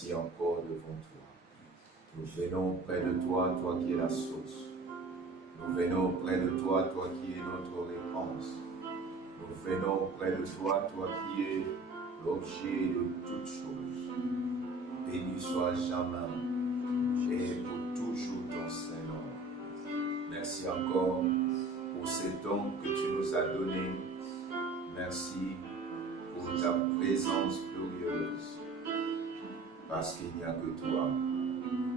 merci encore devant toi. Nous venons près de toi, toi qui es la source. Nous venons près de toi, toi qui es notre réponse. Nous venons près de toi, toi qui es l'objet de toutes choses. Béni soit jamais et pour toujours ton Seigneur. Merci encore pour ces dons que tu nous as donnés. Merci pour ta présence glorieuse. Parce qu'il n'y a que toi,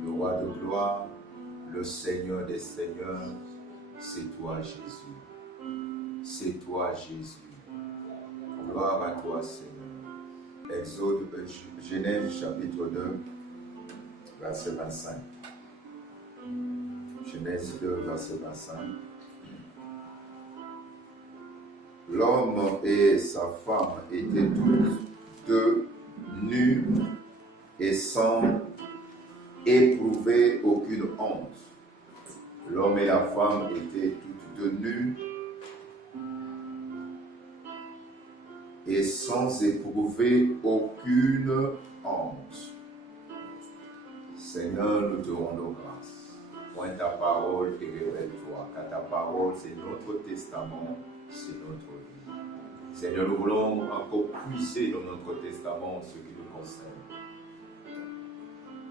le roi de gloire, le Seigneur des seigneurs, c'est toi Jésus. C'est toi Jésus. Gloire à toi Seigneur. Exode, Genèse chapitre 2, verset 25. Genèse 2, verset 25. L'homme et sa femme étaient tous deux nus et sans éprouver aucune honte. L'homme et la femme étaient toutes deux nus et sans éprouver aucune honte. Seigneur, nous te rendons grâce. Prends ta parole et révèle-toi, car ta parole, c'est notre testament, c'est notre vie. Seigneur, nous voulons encore puiser dans notre testament ce qui nous concerne.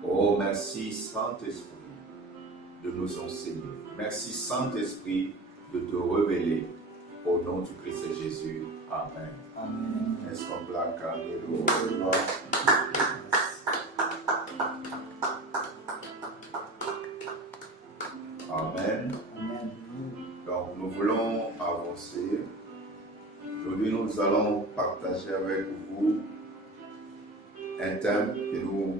Oh, merci Saint-Esprit de nous enseigner. Merci Saint-Esprit de te révéler. Au nom du Christ Jésus. Amen. Amen. Est-ce qu'on peut acclamer le roi? Amen. Amen. Donc nous voulons avancer. Aujourd'hui nous allons partager avec vous un thème que nous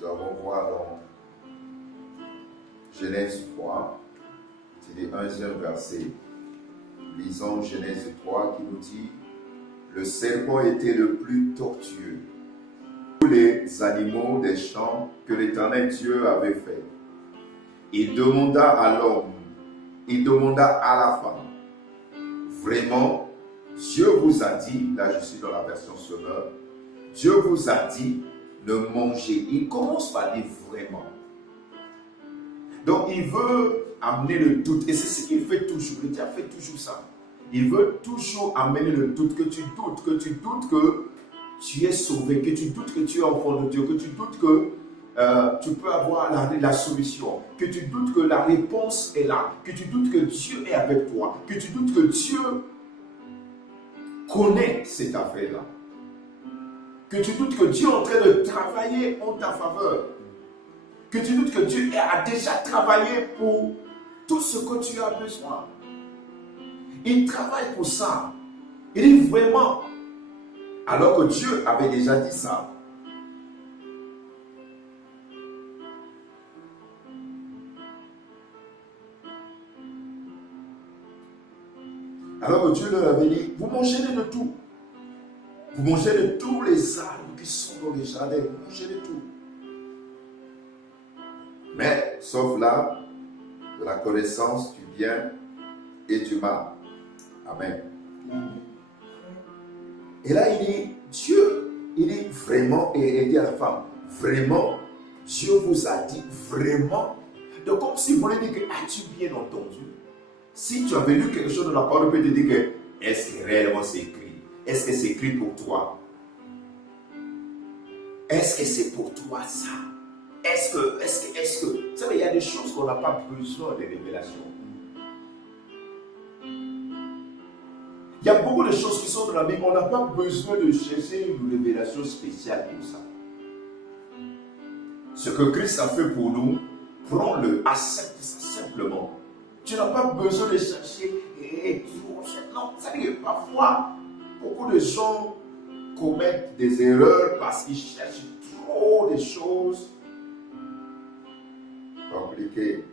allons voir dans Genèse 3, c'est le 11e verset. Lisons Genèse 3 qui nous dit: le serpent était le plus tortueux de tous les animaux des champs que l'Éternel Dieu avait fait. Il demanda à l'homme, il demanda à la femme: vraiment, Dieu vous a dit, là je suis dans la version Semeur, Dieu vous a dit de manger. Il commence par dire vraiment. Donc il veut amener le doute, et c'est ce qu'il fait toujours. Le diable fait toujours ça. Il veut toujours amener le doute, que tu doutes que tu es sauvé, que tu doutes que tu es enfant de Dieu, que tu doutes que tu peux avoir la solution, que tu doutes que la réponse est là, que tu doutes que Dieu est avec toi, que tu doutes que Dieu connaît cette affaire-là, que tu doutes que Dieu est en train de travailler en ta faveur, que tu doutes que Dieu a déjà travaillé pour tout ce que tu as besoin. Il travaille pour ça. Il dit vraiment, alors que Dieu avait déjà dit ça. Alors que Dieu leur avait dit, vous mangerez de tout. Vous mangez de tous les arbres qui sont dans les jardins. Vous mangez de tout. Mais, sauf là, de la connaissance du bien et du mal. Amen. Et là, il dit, Dieu, il dit vraiment, et il dit à la femme, vraiment, Dieu vous a dit vraiment. Donc, comme si vous voulez dire que, as-tu bien entendu? Si tu avais lu quelque chose dans la parole, peut te dire que, est-ce que réellement c'est écrit? Est-ce que c'est écrit pour toi? Est-ce que c'est pour toi ça? Est-ce que, vous savez, il y a des choses qu'on n'a pas besoin de révélations. Il y a beaucoup de choses qui sont dans la Bible, on n'a pas besoin de chercher une révélation spéciale pour ça. Ce que Christ a fait pour nous, prends-le, accepte ça simplement. Tu n'as pas besoin de chercher non, ça veut dire que parfois, beaucoup de gens commettent des erreurs parce qu'ils cherchent trop de choses compliquées.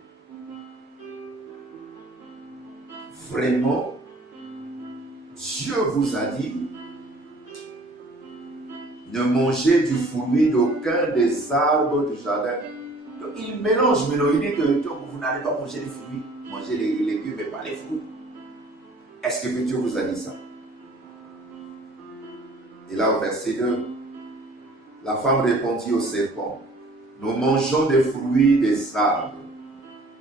Vraiment, Dieu vous a dit, ne mangez du fruit d'aucun des arbres du jardin. Donc il mélange, mais il dit que vous n'allez pas manger les fruits, manger les légumes, mais pas les fruits. Est-ce que Dieu vous a dit ça? Et là, au verset 2, La femme répondit au serpent, nous mangeons des fruits des arbres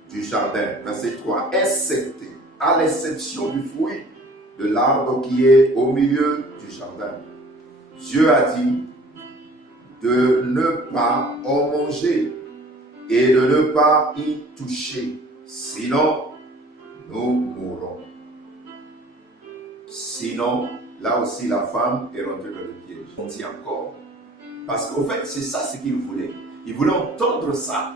du jardin. Verset 3. Excepté, à l'exception du fruit de l'arbre qui est au milieu du jardin. Dieu a dit de ne pas en manger et de ne pas y toucher, sinon nous mourrons. Sinon, là aussi la femme est rentrée dans le piège. On dit encore. Parce qu'au fait, c'est ça ce qu'il voulait. Il voulait entendre ça.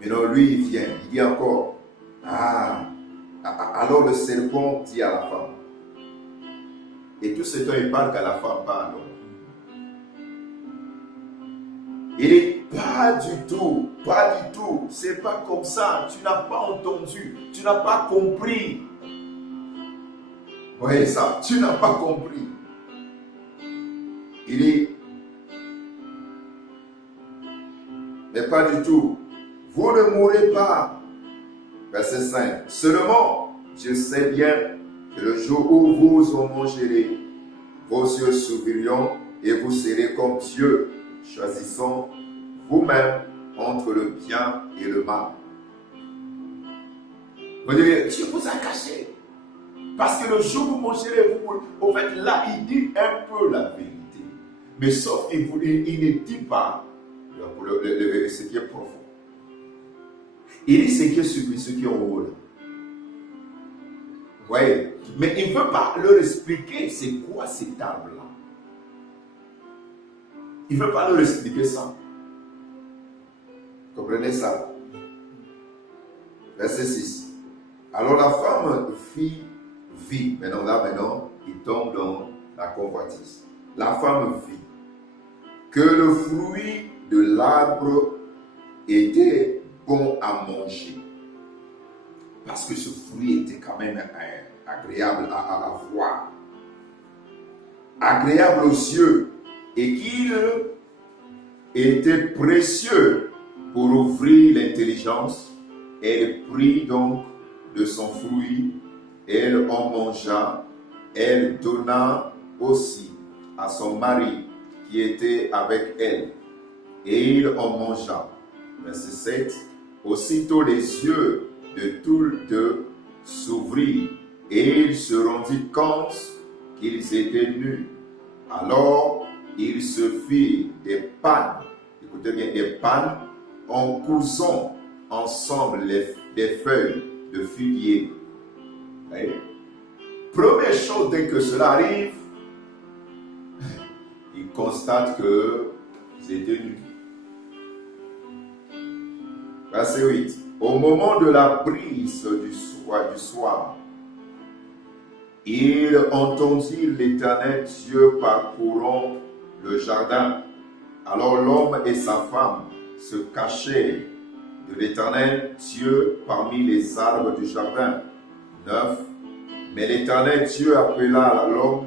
Mais non, lui, il vient, il dit encore, alors le serpent dit à la femme. Et tout ce temps, il parle qu'à la femme parle. Il dit, pas du tout, c'est pas comme ça, tu n'as pas entendu, tu n'as pas compris. Voyez ça, tu n'as pas compris. Il dit, mais pas du tout, vous ne mourrez pas. Verset 5, seulement, je sais bien que le jour où vous en mangerez, vos yeux s'ouvriront et vous serez comme Dieu, choisissant vous-même entre le bien et le mal. Vous direz, Dieu vous a caché. Parce que le jour où vous mangerez, au fait, là, il dit un peu la vérité. Mais sauf qu'il ne dit pas ce qui est profond. Il dit ce qui est sublime, ce qui est en haut. Vous voyez? Mais il ne veut pas leur expliquer c'est quoi cet arbre-là. Il ne veut pas leur expliquer ça. Comprenez ça? Verset 6. Alors la femme vit. Maintenant, il tombe dans la convoitise. La femme vit que le fruit de l'arbre était bon à manger. Parce que ce fruit était quand même agréable à voir. Agréable aux yeux. Et qu'il était précieux pour ouvrir l'intelligence. Elle prit donc de son fruit, elle en mangea, elle donna aussi à son mari qui était avec elle, et il en mangea. Verset 7. Aussitôt les yeux de tous deux s'ouvrirent, et ils se rendirent compte qu'ils étaient nus. Alors ils se firent des pannes, écoutez bien, des pannes en cousant ensemble des feuilles de figuier. Voyez? Première chose, dès que cela arrive, ils constatent qu'ils étaient nus. Verset 8. Au moment de la brise du soir, ils entendirent l'Éternel Dieu parcourant le jardin. Alors l'homme et sa femme se cachaient de l'Éternel Dieu parmi les arbres du jardin. 9. Mais l'Éternel Dieu appela l'homme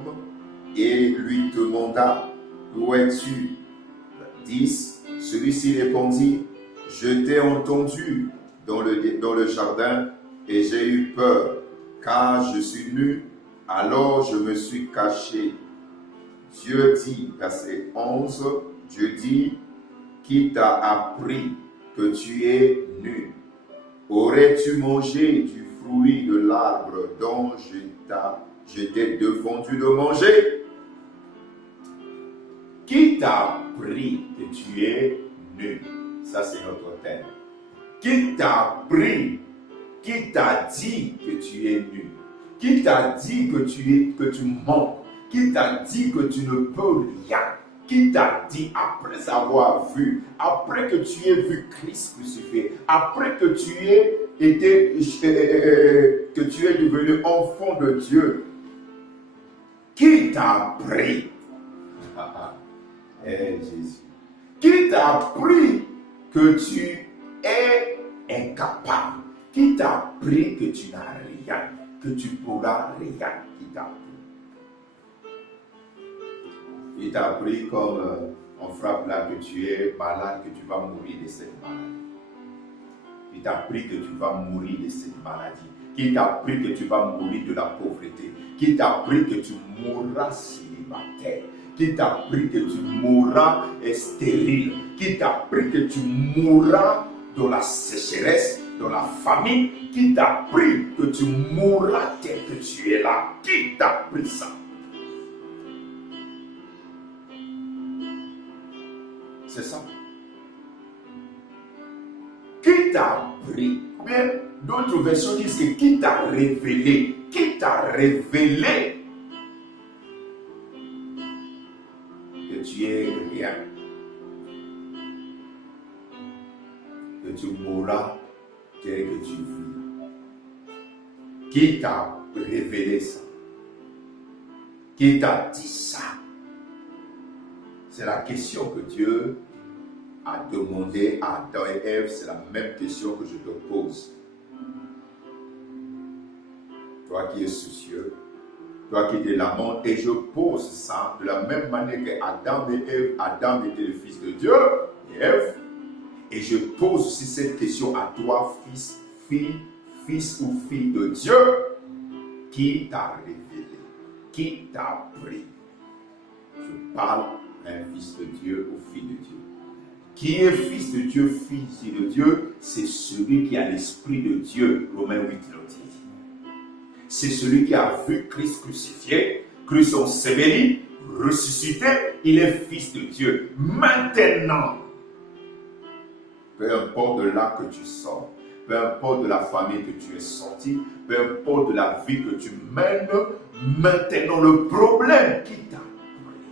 et lui demanda, où es-tu? 10. Celui-ci répondit, je t'ai entendu dans le jardin et j'ai eu peur, car je suis nu, alors je me suis caché. Dieu dit, verset 11, Dieu dit, qui t'a appris que tu es nu? Aurais-tu mangé du fruit de l'arbre dont je t'ai défendu de manger? Qui t'a appris que tu es nu? Ça, c'est notre thème. Qui t'a appris? Qui t'a dit que tu es nu? Qui t'a dit que tu manques? Qui t'a dit que tu ne peux rien? Qui t'a dit, après avoir vu, après que tu aies vu Christ crucifié, après que tu aies devenu enfant de Dieu, qui t'a appris? Jésus. Qui t'a appris que tu es incapable? Qui t'a appris que tu n'as rien, que tu pourras rien? Qui t'a appris? Il t'a appris comme on frappe là que tu es malade, que tu vas mourir de cette maladie. Il t'a appris que tu vas mourir de cette maladie. Qui t'a appris que tu vas mourir de la pauvreté. Qui t'a appris que tu mourras célibataire. qui t'a appris que tu mourras stérile, qui t'a appris que tu mourras dans la sécheresse, dans la famine, qui t'a appris que tu mourras tel que tu es là. Qui t'a appris ça? C'est ça. Qui t'a appris? Bien, d'autres versions disent que qui t'a révélé? Qui t'a révélé que tu es rien? Que tu mourras tel que tu vis. Qui t'a révélé ça? Qui t'a dit ça? C'est la question que Dieu a demandé à Adam et Ève. C'est la même question que je te pose. Toi qui es soucieux, toi qui te lamentes, et je pose ça de la même manière que Adam et Ève. Adam était le fils de Dieu et Ève. Et je pose aussi cette question à toi, fils, fille, fils ou fille de Dieu. Qui t'a révélé? Qui t'a appris? Je parle à un fils de Dieu ou fille de Dieu. Qui est fils de Dieu, fille de Dieu? C'est celui qui a l'esprit de Dieu. Romains 8 le dit. C'est celui qui a vu Christ crucifié, Christ enseveli, ressuscité. Il est fils de Dieu. Maintenant, peu importe de là que tu sors, peu importe de la famille que tu es sorti, peu importe de la vie que tu mènes, maintenant le problème qui t'a pris.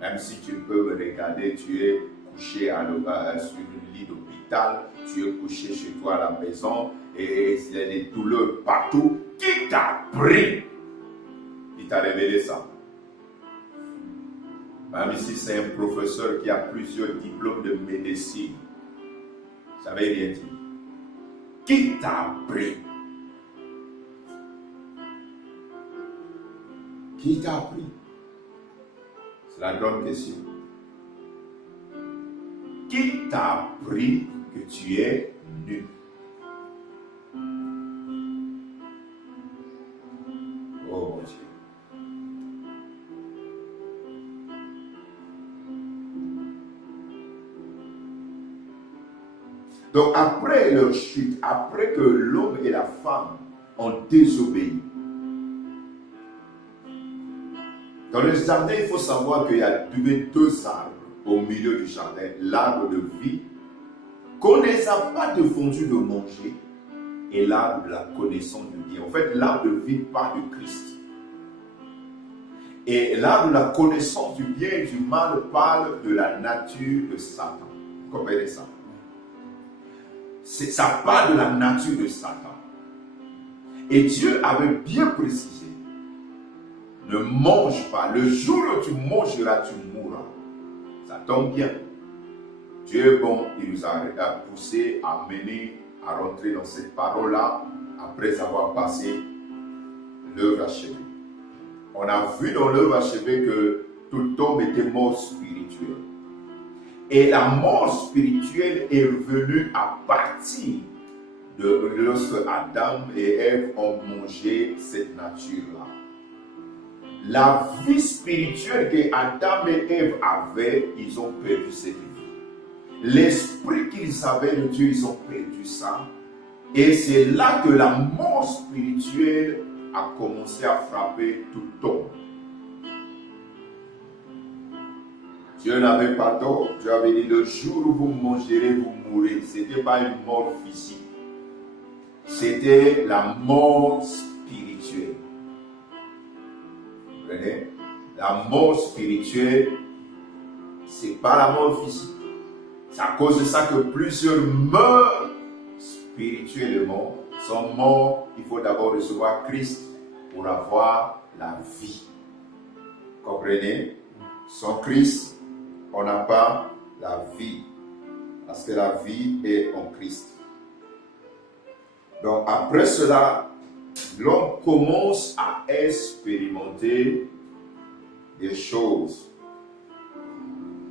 Même si tu peux me regarder, tu es couché sur une lit d'hôpital, tu es couché chez toi à la maison et il y a des douleurs partout. Qui t'a pris? Qui t'a révélé ça? Même si c'est un professeur qui a plusieurs diplômes de médecine, ça veut rien dire. Qui t'a appris? Qui t'a appris? C'est la grande question. Qui t'a appris que tu es nu? Oh mon Dieu. Donc après leur chute, après que l'homme et la femme ont désobéi, dans le jardin, il faut savoir qu'il y a deux arbres au milieu du jardin. L'arbre de vie, qu'on ne les a pas défendus de manger, et l'arbre de la connaissance du bien. En fait, l'arbre de vie parle de Christ. Et l'arbre de la connaissance du bien et du mal parle de la nature de Satan. Vous comprenez ça? Ça parle de la nature de Satan. Et Dieu avait bien précisé, ne mange pas. Le jour où tu mangeras, tu mourras. Ça tombe bien. Dieu est bon, il nous a poussé à mener, à rentrer dans cette parole-là, après avoir passé l'œuvre achevée. On a vu dans l'œuvre achevée que tout homme était mort spirituel. Et la mort spirituelle est revenue à partir de lorsque Adam et Ève ont mangé cette nature-là. La vie spirituelle que Adam et Ève avaient, ils ont perdu cette vie. L'esprit qu'ils avaient de Dieu, ils ont perdu ça. Et c'est là que la mort spirituelle a commencé à frapper tout homme. Dieu n'avait pas tort. Dieu avait dit, le jour où vous mangerez, vous mourrez. Ce n'était pas une mort physique. C'était la mort spirituelle. Vous comprenez? La mort spirituelle, ce n'est pas la mort physique. C'est à cause de ça que plusieurs meurent spirituellement, sont morts. Il faut d'abord recevoir Christ pour avoir la vie. Comprenez? Sans Christ, on n'a pas la vie. Parce que la vie est en Christ. Donc après cela, l'homme commence à expérimenter des choses.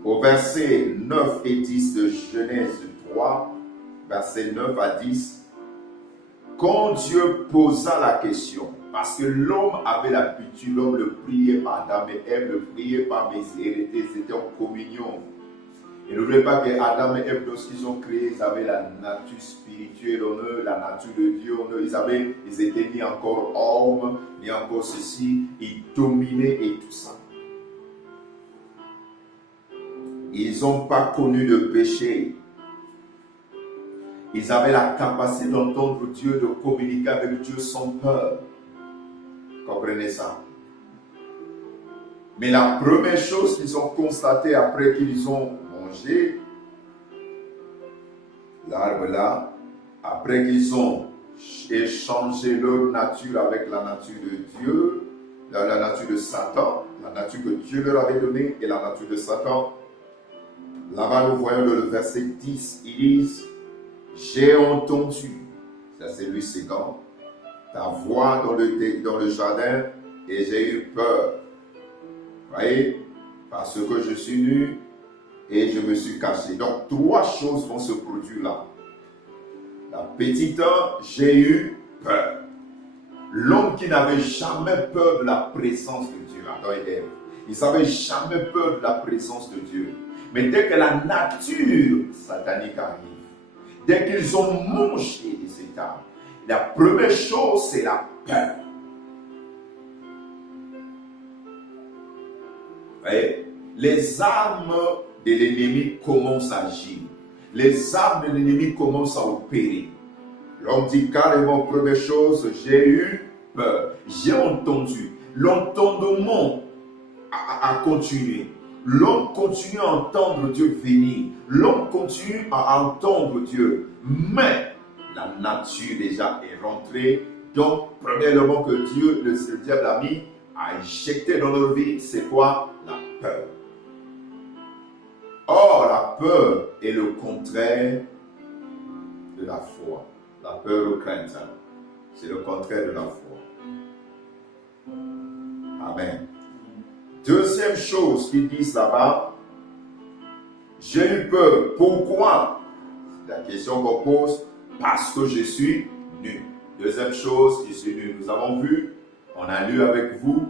Au verset 9 et 10 de Genèse 3, verset 9 à 10, quand Dieu posa la question, Parce que l'homme avait l'habitude, l'homme le priait par Adam et Ève, le priait par miséricorde, c'était en communion. Et n'oubliez pas que Adam et Ève, lorsqu'ils sont créés, ils avaient la nature spirituelle en eux, la nature de Dieu en eux. Ils étaient ni encore hommes, ni encore ceci. Ils dominaient et tout ça. Ils n'ont pas connu de péché. Ils avaient la capacité d'entendre Dieu, de communiquer avec Dieu sans peur. Comprenez ça? Mais la première chose qu'ils ont constatée après qu'ils ont mangé l'arbre là, après qu'ils ont échangé leur nature avec la nature de Dieu, la nature de Satan, la nature que Dieu leur avait donnée et la nature de Satan, là-bas nous voyons dans le verset 10, ils disent, j'ai entendu, ça c'est lui second, ta voix dans le jardin et j'ai eu peur. Vous voyez, parce que je suis nu et je me suis caché. Donc, trois choses vont se produire là. La petite, j'ai eu peur. L'homme qui n'avait jamais peur de la présence de Dieu, Adam et Ève, ils n'avaient jamais peur de la présence de Dieu. Mais dès que la nature satanique arrive, dès qu'ils ont mangé des états, la première chose, c'est la peur. Vous voyez, les armes de l'ennemi commencent à agir. Les armes de l'ennemi commencent à opérer. L'homme dit carrément, première chose, j'ai eu peur. J'ai entendu. L'entendement a continué. L'homme continue à entendre Dieu venir. L'homme continue à entendre Dieu. Mais la nature déjà est rentrée. Donc, premier élément que Dieu, le diable a mis, a injecté dans leur vie, c'est quoi? La peur. Or, la peur est le contraire de la foi. La peur ou crainte, c'est le contraire de la foi. Amen. Deuxième chose qu'ils disent là-bas, j'ai eu peur. Pourquoi? La question qu'on pose, parce que je suis nu. Deuxième chose, je suis nu. Nous avons vu, on a lu avec vous,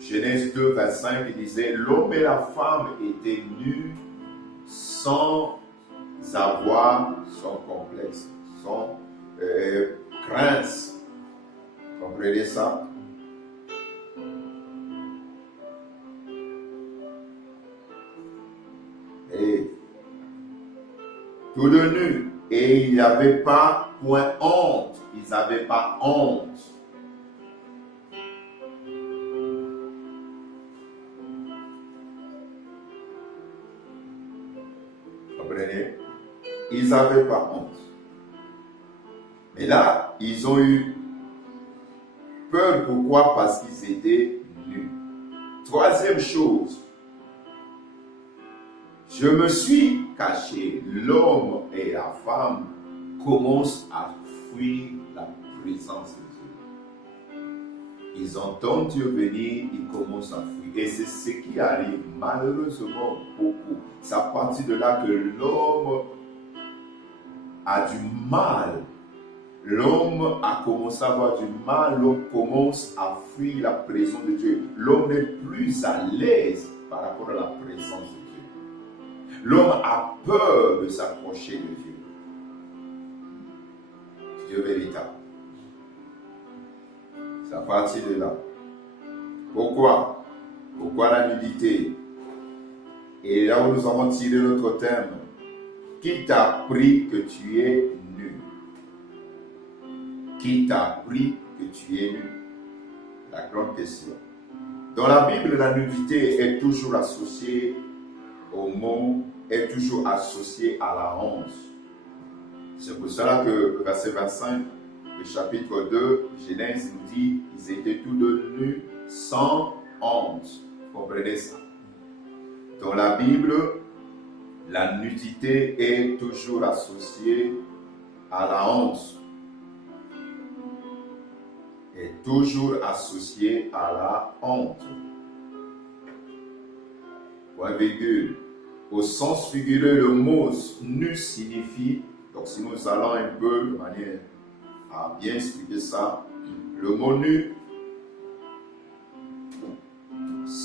Genèse 2, 25, qui disait, l'homme et la femme étaient nus sans avoir son complexe, son crainte. Comprenez ça? Et tout de nu. Et il n'y avait pas point honte. Ils n'avaient pas honte. Comprenez? Ils n'avaient pas honte. Mais là, ils ont eu peur. Pourquoi? Parce qu'ils étaient nus. Troisième chose, je me suis caché. L'homme et la femme commencent à fuir la présence de Dieu. Ils entendent Dieu venir, ils commencent à fuir. Et c'est ce qui arrive malheureusement beaucoup. C'est à partir de là que l'homme a du mal. L'homme a commencé à avoir du mal. L'homme commence à fuir la présence de Dieu. L'homme n'est plus à l'aise par rapport à la présence de Dieu. L'homme a peur de s'approcher de Dieu. Dieu véritable. C'est à partir de là. Pourquoi? Pourquoi la nudité? Et là où nous avons tiré notre thème, qui t'a appris que tu es nu? Qui t'a appris que tu es nu? La grande question. Dans la Bible, la nudité est toujours associée au mot, est toujours associée à la honte. C'est pour cela que le verset 25, le chapitre 2, Genèse nous dit qu'ils étaient tous deux nus sans honte. Vous comprenez ça? Dans la Bible, la nudité est toujours associée à la honte. Est toujours associée à la honte. Point virgule. Au sens figuré, le mot nu signifie, donc si nous allons un peu de manière à bien expliquer ça, le mot nu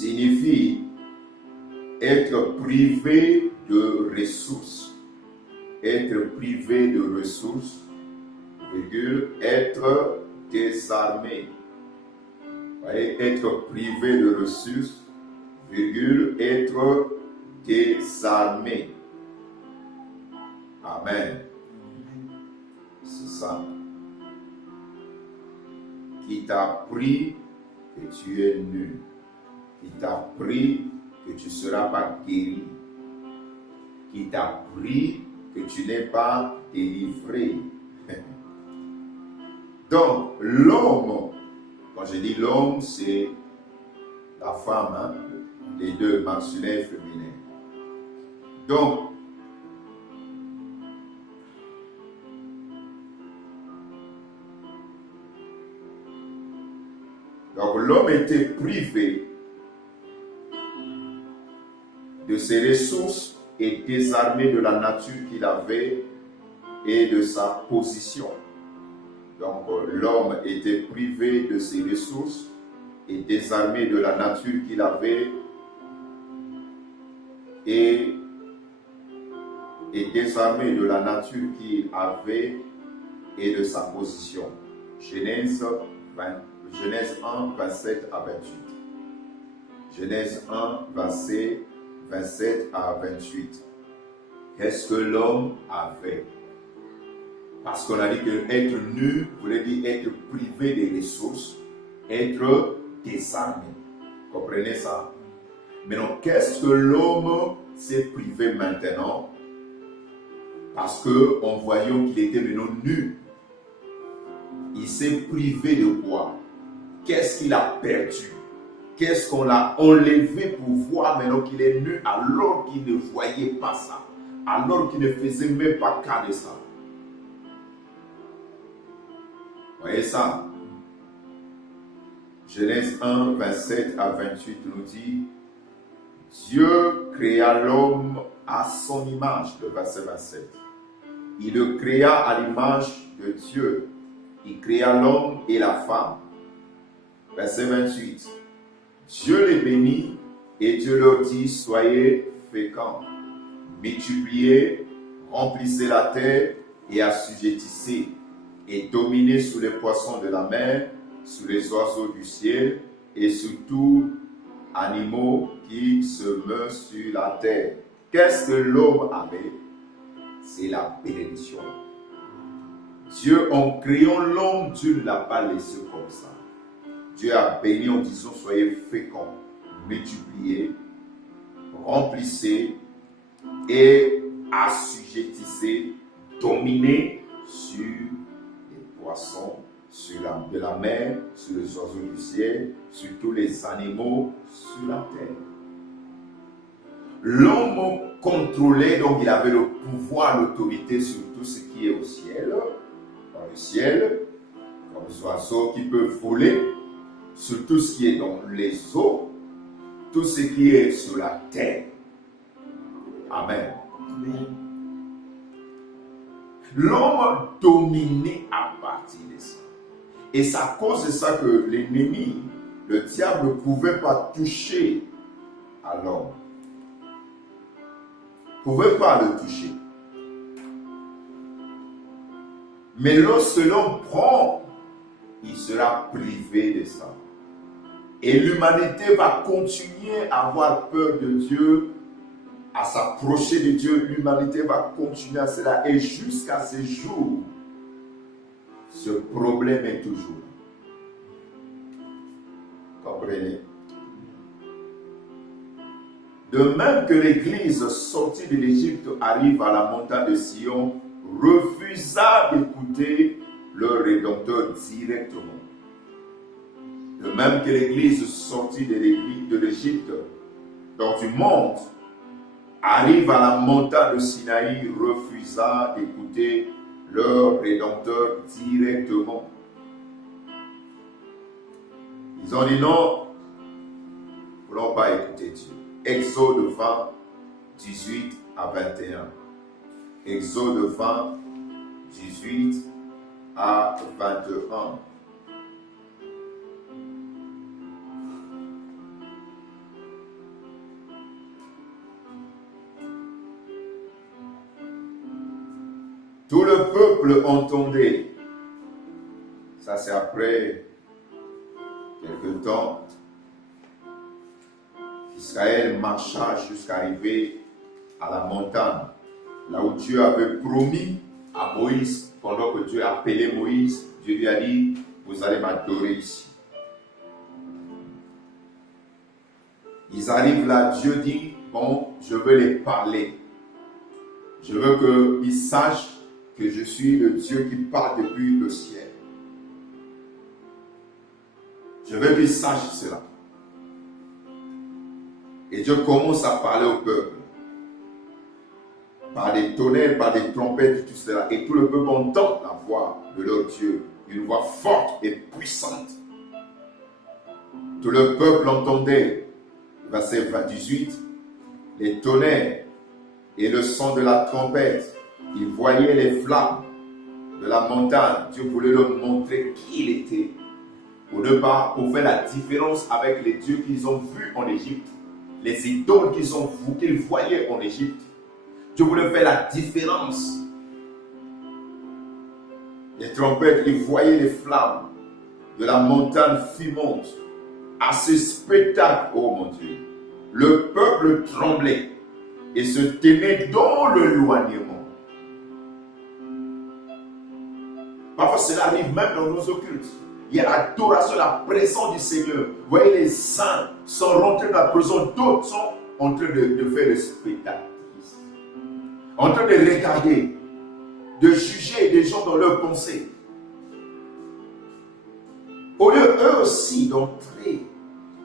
signifie être privé de ressources. Être privé de ressources, virgule, être désarmé. Vous voyez, être privé de ressources, virgule, être désarmé. Amen. C'est ça. Qui t'a appris que tu es nu. Qui t'a appris que tu ne seras pas guéri. Qui t'a appris que tu n'es pas délivré. Donc, l'homme, quand je dis l'homme, c'est la femme, hein, les deux, masculin et féminin. Donc, l'homme était privé de ses ressources et désarmé de la nature qu'il avait et de sa position. Donc, l'homme était privé de ses ressources et désarmé de la nature qu'il avait et désarmé de la nature qu'il avait et de sa position. Genèse 1, 27 à 28. Genèse 1, verset 27 à 28. Qu'est-ce que l'homme avait? Parce qu'on a dit que être nu voulait dire être privé des ressources, être désarmé. Comprenez ça? Maintenant, qu'est-ce que l'homme s'est privé maintenant? Parce qu'en voyant qu'il était maintenant nu, il s'est privé de quoi? Qu'est-ce qu'il a perdu? Qu'est-ce qu'on l'a enlevé pour voir maintenant qu'il est nu alors qu'il ne voyait pas ça? Alors qu'il ne faisait même pas cas de ça? Vous voyez ça? Genèse 1, 27 à 28 nous dit: Dieu créa l'homme à son image, le verset 27. Il le créa à l'image de Dieu. Il créa l'homme et la femme. Verset 28. Dieu les bénit et Dieu leur dit: Soyez féconds, multipliez, remplissez la terre et assujettissez, et dominez sur les poissons de la mer, sur les oiseaux du ciel et sur tous animaux qui se meuvent sur la terre. Qu'est-ce que l'homme avait? C'est la bénédiction. Dieu, en créant l'homme, Dieu ne l'a pas laissé comme ça. Dieu a béni en disant: soyez féconds, multipliez, remplissez et assujettissez, dominez sur les poissons de la mer, sur les oiseaux du ciel, sur tous les animaux sur la terre. L'homme contrôlait, donc il avait le pouvoir, l'autorité sur tout ce qui est au ciel, dans le ciel, comme les oiseaux qui peuvent voler, sur tout ce qui est dans les eaux, tout ce qui est sur la terre. Amen. Amen. L'homme dominait à partir de ça. Et c'est à cause de ça que l'ennemi, le diable, ne pouvait pas toucher à l'homme. Il ne pouvait pas le toucher. Mais lorsque l'homme prend, il sera privé de ça. Et l'humanité va continuer à avoir peur de Dieu, à s'approcher de Dieu. L'humanité va continuer à cela. Et jusqu'à ce jour, ce problème est toujours là. Comprenez? De même que l'Église sortie de l'Égypte arrive à la montagne de Sion, refusa d'écouter leur Rédempteur directement. De même que l'Église sortie de l'Égypte, donc du monde, arrive à la montagne de Sinaï, refusa d'écouter leur Rédempteur directement. Ils ont dit non, nous ne voulons pas écouter Dieu. Exode 20, 18 à 21. Exode 20, 18 à 21. Tout le peuple entendait. Ça, c'est après quelque temps. Israël marcha jusqu'à arriver à la montagne, là où Dieu avait promis à Moïse, pendant que Dieu appelait Moïse, Dieu lui a dit, vous allez m'adorer ici. Ils arrivent là, Dieu dit, bon, je veux les parler. Je veux qu'ils sachent que je suis le Dieu qui parle depuis le ciel. Je veux qu'ils sachent cela. Et Dieu commence à parler au peuple. Par des tonnerres, par des trompettes, tout cela. Et tout le peuple entend la voix de leur Dieu. Une voix forte et puissante. Tout le peuple entendait. Verset 18. Les tonnerres et le son de la trompette. Ils voyaient les flammes de la montagne. Dieu voulait leur montrer qui il était. Pour faire la différence avec les dieux qu'ils ont vus en Égypte. Les idoles qu'ils voyaient en Égypte. Dieu voulait faire la différence. Les trompettes, ils voyaient les flammes de la montagne fumante. À ce spectacle, oh mon Dieu, le peuple tremblait et se tenait dans l'éloignement. Parfois, cela arrive même dans nos occultes. Il y a l'adoration, la présence du Seigneur. Vous voyez, les saints sont rentrés dans la prison, d'autres sont en train de faire le spectacle. En train de regarder, de juger des gens dans leurs pensées. Au lieu, eux aussi, d'entrer,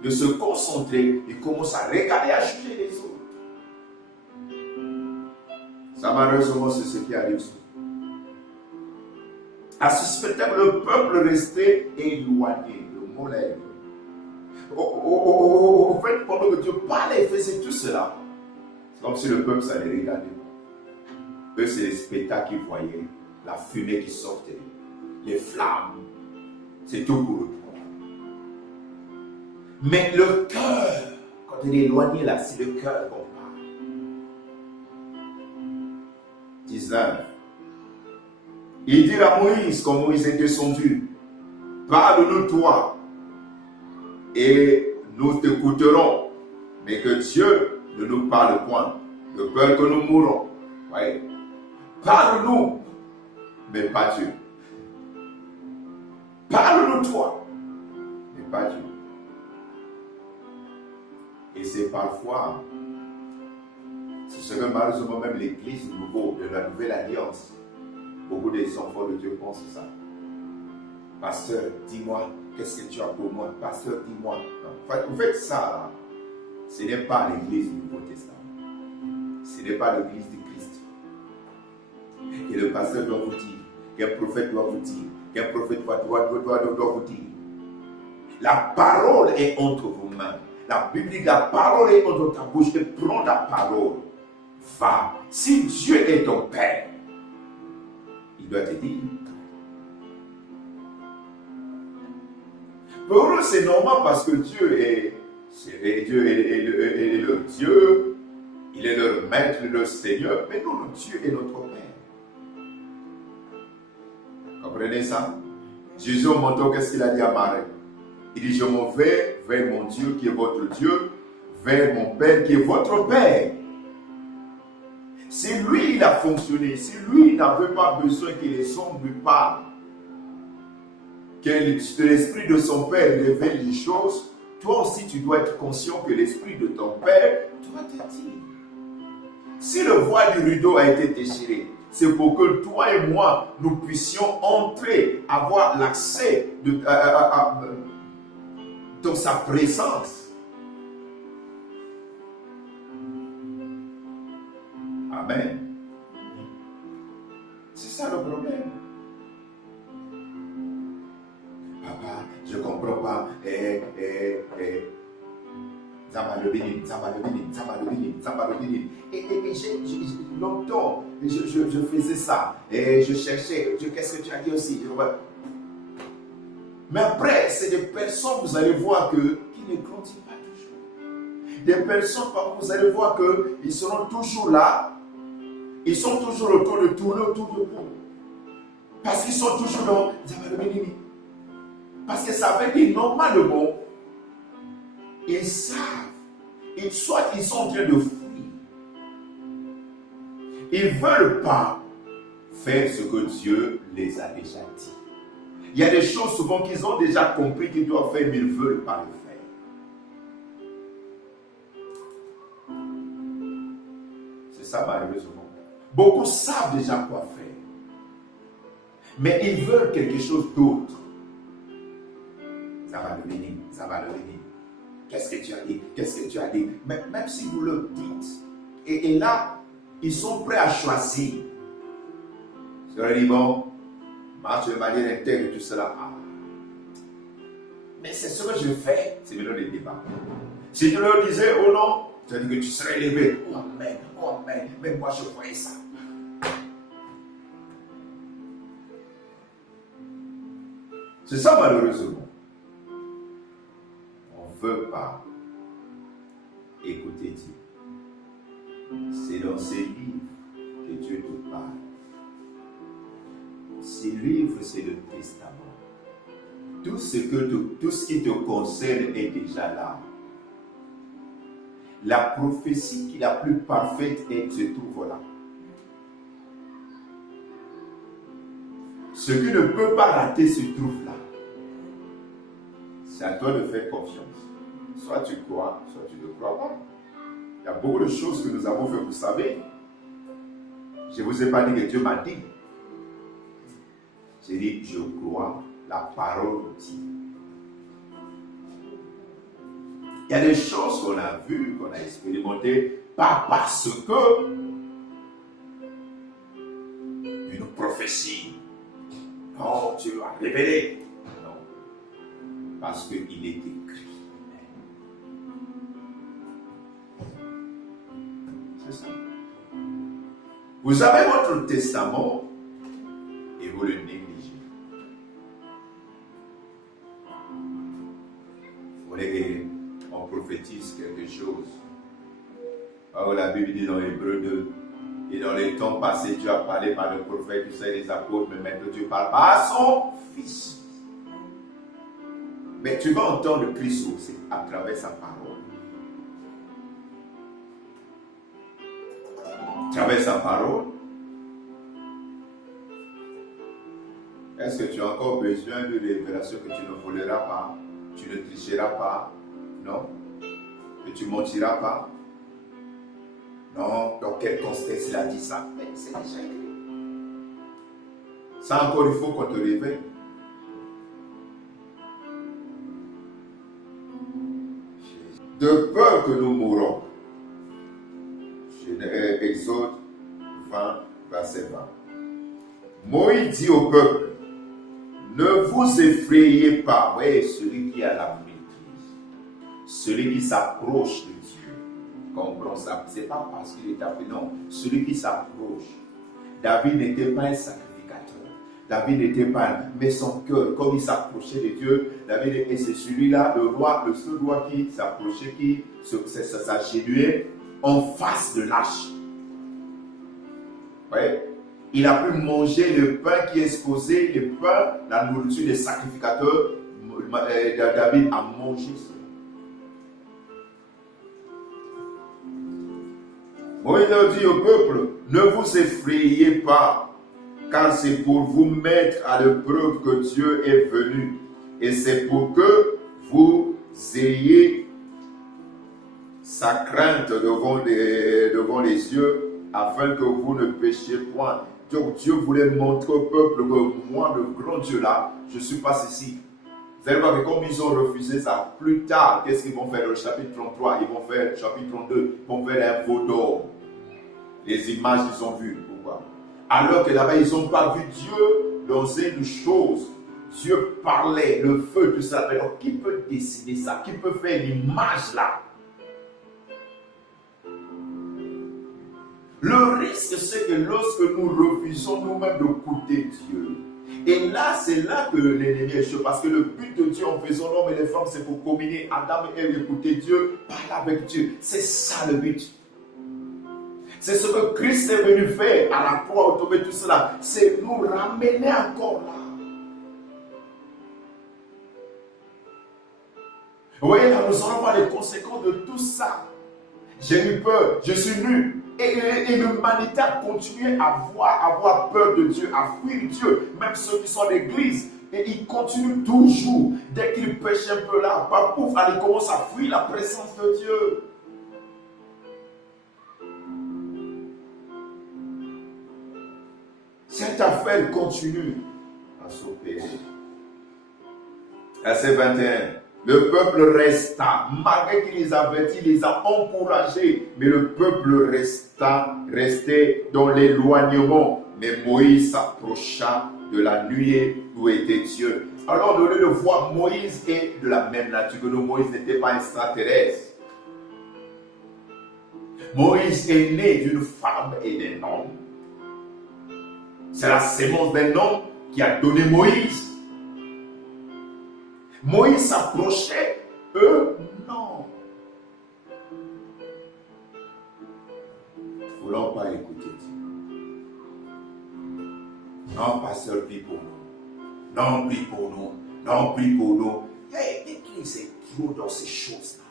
de se concentrer, ils commencent à regarder, à juger les autres. Ça, malheureusement, c'est ce qui arrive souvent. À ce spectacle, le peuple restait éloigné, le mot lève. En fait, pendant que Dieu parlait et faisait tout cela, c'est comme si le peuple s'allait regarder. Eux, c'est les spectacles qu'ils voyaient, la fumée qui sortait, les flammes. C'est tout pour eux. Mais le cœur, quand il est éloigné là, c'est le cœur qu'on parle. 19. Il dit à Moïse, quand Moïse est descendu, parle-nous toi, et nous t'écouterons, mais que Dieu ne nous parle point, de peur que nous mourrons. Ouais. Parle-nous, mais pas Dieu. Parle-nous toi, mais pas Dieu. Et c'est parfois, c'est ce que malheureusement même l'Église de la Nouvelle Alliance, beaucoup des enfants de Dieu pensent ça. Pasteur, dis-moi, qu'est-ce que tu as pour moi? Pasteur, dis-moi. Vous faites ça, là. Ce n'est pas l'Église du Nouveau Testament. Ce n'est pas l'Église du Christ. Et le pasteur doit vous dire, qu'un prophète doit vous dire, qu'un prophète doit vous dire. La parole est entre vos mains. La Bible dit, la parole est entre ta bouche. Et prends la parole. Va. Si Dieu est ton Père, il doit te dire. Pour eux, c'est normal parce que Dieu est leur Dieu, il est leur maître, leur Seigneur, mais nous, le Dieu est notre Père. Comprenez ça? Jésus au manteau, qu'est-ce qu'il a dit à Marie? Il dit, je m'en vais vers mon Dieu qui est votre Dieu, vers mon Père qui est votre Père. Si lui, il a fonctionné, si lui, il n'avait pas besoin que les hommes lui parlent, que l'esprit de son Père révèle les choses, toi aussi, tu dois être conscient que l'esprit de ton Père doit te dire. Si le voile du rideau a été déchiré, c'est pour que toi et moi, nous puissions entrer, avoir l'accès dans sa présence. Amen. C'est ça le problème. Papa, je ne comprends pas. Et longtemps, je faisais ça. Et je cherchais. Dieu, qu'est-ce que tu as dit aussi? Mais après, c'est des personnes, vous allez voir qui ne grandissent pas toujours. Des personnes, vous allez voir qu'ils seront toujours là. Ils sont toujours autour de tourner autour de vous. Parce qu'ils sont toujours dans Zabalomini. Parce que ça veut dire normalement, ils savent, soit ils sont en train de fuir. Ils ne veulent pas faire ce que Dieu les a déjà dit. Il y a des choses souvent qu'ils ont déjà compris qu'ils doivent faire, mais ils ne veulent pas le faire. C'est ça malheureusement. Beaucoup savent déjà quoi faire. Mais ils veulent quelque chose d'autre. Ça va le venir, ça va le venir. Qu'est-ce que tu as dit? Qu'est-ce que tu as dit? Mais même si vous le dites, et là, ils sont prêts à choisir. Je leur dis, bon, marche de manière intègre, tout cela. Ah. Mais c'est ce que je fais, c'est maintenant le débat. Si tu leur disais, oh non, tu as dit que tu serais élevé. Oh amen, mais moi je croyais ça. C'est ça malheureusement. On ne veut pas écouter Dieu. C'est dans ces livres que Dieu te parle. Ces livres, c'est le testament. Tout ce qui te concerne est déjà là. La prophétie qui est la plus parfaite se trouve là. Ce qui ne peut pas rater se trouve là. C'est à toi de faire confiance. Soit tu crois, soit tu ne crois pas. Il y a beaucoup de choses que nous avons fait, vous savez. Je ne vous ai pas dit que Dieu m'a dit. J'ai dit, je crois la parole de Dieu. Il y a des choses qu'on a vues, qu'on a expérimentées, pas parce que une prophétie, non, Dieu a révélé. Non, parce qu'il est écrit. C'est ça. Vous avez votre testament et vous le négligez. Vous voulez qu'on prophétise quelque chose. Alors la Bible dit dans Hébreux 2, et dans les temps passés, Dieu a parlé par le prophète, tu sais, les apôtres, mais maintenant Dieu parle par son Fils. Mais tu vas entendre Christ aussi à travers sa parole. À travers sa parole. Est-ce que tu as encore besoin de révélation que tu ne voleras pas, tu ne tricheras pas, non? Que tu ne mentiras pas? Non, dans quel contexte il a dit ça? Mais c'est déjà écrit. Ça encore, il faut qu'on te révèle. De peur que nous mourons. Exode 20, verset 20. Moïse dit au peuple, ne vous effrayez pas. Oui, celui qui a la maîtrise, celui qui s'approche de Dieu. Comprends ça. Ce n'est pas parce qu'il est appelé, non. Celui qui s'approche. David n'était pas un sacrificateur. David n'était pas, mais son cœur, comme il s'approchait de Dieu, David, et c'est celui-là, le seul roi qui s'approchait, qui s'agenouillait en face de l'arche. Oui. Il a pu manger le pain qui est exposé, le pain, la nourriture des sacrificateurs. David a mangé cela. Moïse dit au peuple, ne vous effrayez pas, car c'est pour vous mettre à l'épreuve que Dieu est venu. Et c'est pour que vous ayez sa crainte devant les yeux, afin que vous ne péchiez point. Donc Dieu voulait montrer au peuple que moi, le grand Dieu là, je ne suis pas ici. Vous allez voir que comme ils ont refusé ça, plus tard, qu'est-ce qu'ils vont faire dans le chapitre 33? Ils vont faire le chapitre 32, ils vont faire un veau d'or. Les images qu'ils ont vues. Pourquoi? Alors que là-bas, ils n'ont pas vu Dieu dans une chose. Dieu parlait, le feu, tout ça. Alors, qui peut décider ça? Qui peut faire l'image là? Le risque, c'est que lorsque nous refusons nous-mêmes d'écouter Dieu, et là, c'est là que l'ennemi échoue. Parce que le but de Dieu en faisant l'homme et les femmes, c'est pour communier. Adam et Ève écouter Dieu, parler avec Dieu. C'est ça le but. C'est ce que Christ est venu faire à la croix, au tomber tout cela. C'est nous ramener encore là. Vous voyez, là, nous allons voir les conséquences de tout ça. J'ai eu peur, je suis nu. Et l'humanité a continué à avoir peur de Dieu, à fuir Dieu. Même ceux qui sont à l'église. Et ils continuent toujours. Dès qu'ils pêchent un peu là, pouf, ils commencent à fuir la présence de Dieu. Cette affaire continue à s'opérer. Verset 21. Le peuple resta, malgré qu'il les avertit, il les a encouragés, mais le peuple restait dans l'éloignement. Mais Moïse s'approcha de la nuée où était Dieu. Alors, au lieu de voir Moïse est de la même nature que nous, Moïse n'était pas extraterrestre. Moïse est né d'une femme et d'un homme. C'est la sémence d'un homme qui a donné Moïse. Moïse s'approchait, eux, non. Nous ne voulons pas écouter Dieu. Non, pasteur, prie pour nous. Non, prie pour nous. Non, prie pour nous. L'Église est trop dans ces choses-là.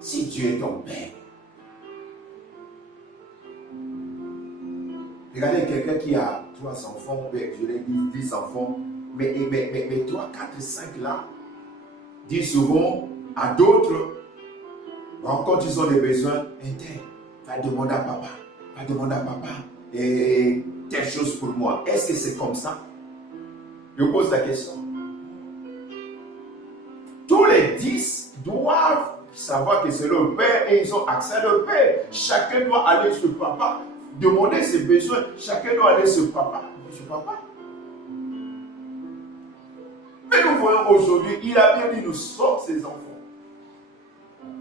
Si Dieu est ton Père, regardez quelqu'un qui a 3 enfants, je l'ai dit 10 enfants, mais 3, 4, 5 là, disent souvent à d'autres, quand ils ont des besoins, va demander à papa, et telle chose pour moi. Est-ce que c'est comme ça? Je pose la question. Tous les 10 doivent savoir que c'est leur père et ils ont accès à leur père. Chacun doit aller sur papa, demander ses besoins. Chacun doit aller sur papa. Mais nous voyons aujourd'hui, il a bien dit, nous sommes ses enfants.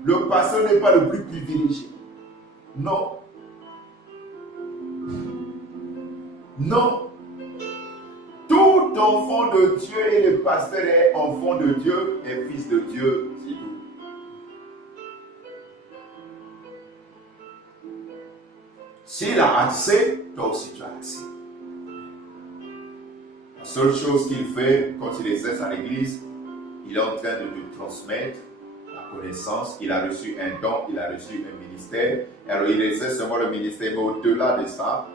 Le pasteur n'est pas le plus privilégié. Non. Non. Tout enfant de Dieu et le pasteur est enfant de Dieu et fils de Dieu, c'est tout. S'il a accès, toi aussi tu as accès. La seule chose qu'il fait quand il exerce à l'église, il est en train de nous transmettre la connaissance. Il a reçu un don, il a reçu un ministère. Alors il exerce seulement le ministère, mais au-delà de ça,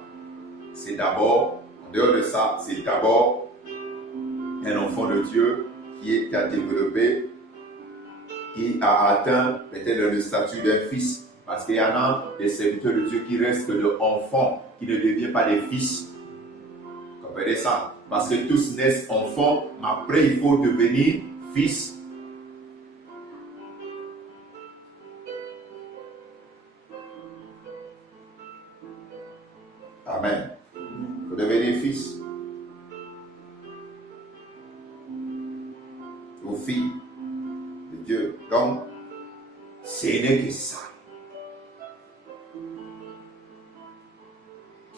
c'est d'abord, en dehors de ça, c'est d'abord un enfant de Dieu qui a développé, qui a atteint peut-être le statut d'un fils. Parce qu'il y en a des serviteurs de Dieu qui restent de enfants, qui ne deviennent pas des fils. Vous comprenez ça? Parce que tous naissent enfants, mais après il faut devenir fils. Amen. Il faut devenir fils. Ou fille de Dieu. Donc, ce n'est que ça.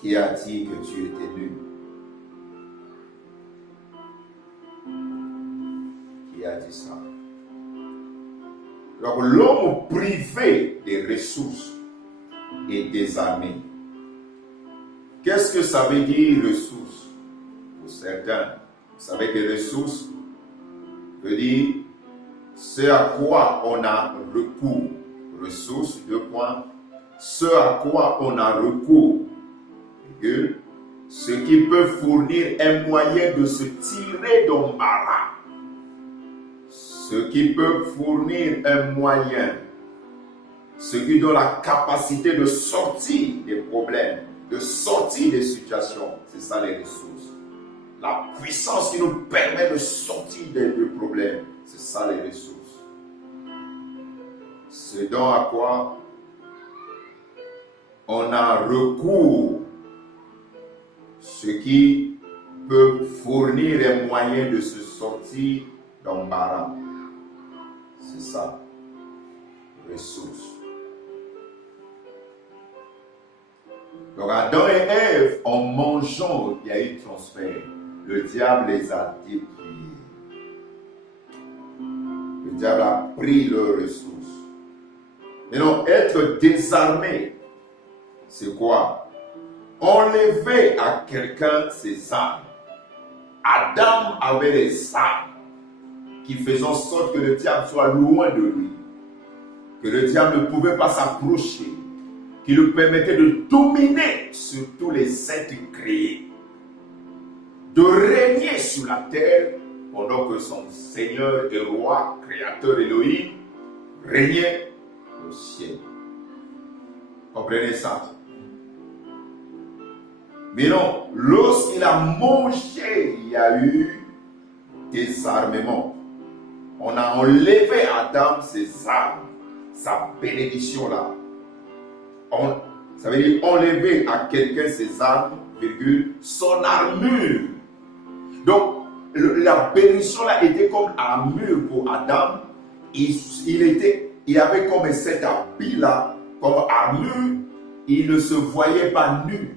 Qui a dit que tu étais nul? Qui a dit ça? Donc l'homme privé des ressources et des amis. Qu'est-ce que ça veut dire ressources? Pour certains, vous savez que ressources veut dire ce à quoi on a recours. Ressources, 2 points. Ce à quoi on a recours. Ce qui peut fournir un moyen de se tirer d'embarras. Ce qui peut fournir un moyen. Ce qui donne la capacité de sortir des problèmes, de sortir des situations. C'est ça les ressources. La puissance qui nous permet de sortir des problèmes. C'est ça les ressources. Ce dont à quoi on a recours. Ce qui peut fournir un moyen de se sortir d'embarras. C'est ça. Ressources. Donc Adam et Ève, en mangeant, il y a eu transfert. Le diable les a dépouillés. Le diable a pris leurs ressources. Maintenant, être désarmé, c'est quoi? Enlever à quelqu'un ses armes. Adam avait les armes qui faisaient en sorte que le diable soit loin de lui, que le diable ne pouvait pas s'approcher, qui lui permettait de dominer sur tous les êtres créés, de régner sur la terre pendant que son Seigneur et Roi, Créateur Elohim, régnait au ciel. Comprenez ça? Mais non, lorsqu'il a mangé, il y a eu désarmement. On a enlevé à Adam ses armes, sa bénédiction là. Ça veut dire enlever à quelqu'un ses armes, virgule, son armure. Donc, la bénédiction là était comme armure pour Adam. Il avait comme cet habit là, comme armure. Il ne se voyait pas nu.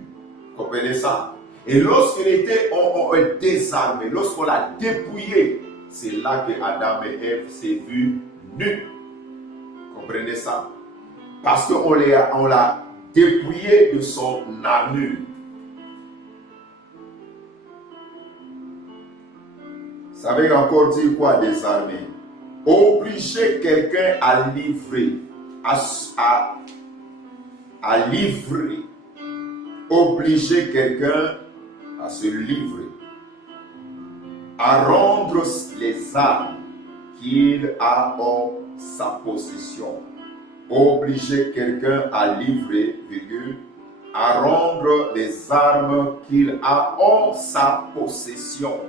Vous comprenez ça? Et lorsqu'il était désarmé, lorsqu'on l'a dépouillé, c'est là que Adam et Ève s'est vus nus. Comprenez ça? Parce qu'on l'a dépouillé de son armure. Ça veut encore dire quoi, désarmer? Obliger quelqu'un à livrer, à livrer. Obliger quelqu'un à se livrer, à rendre les armes qu'il a en sa possession. Obliger quelqu'un à livrer, virgule, à rendre les armes qu'il a en sa possession.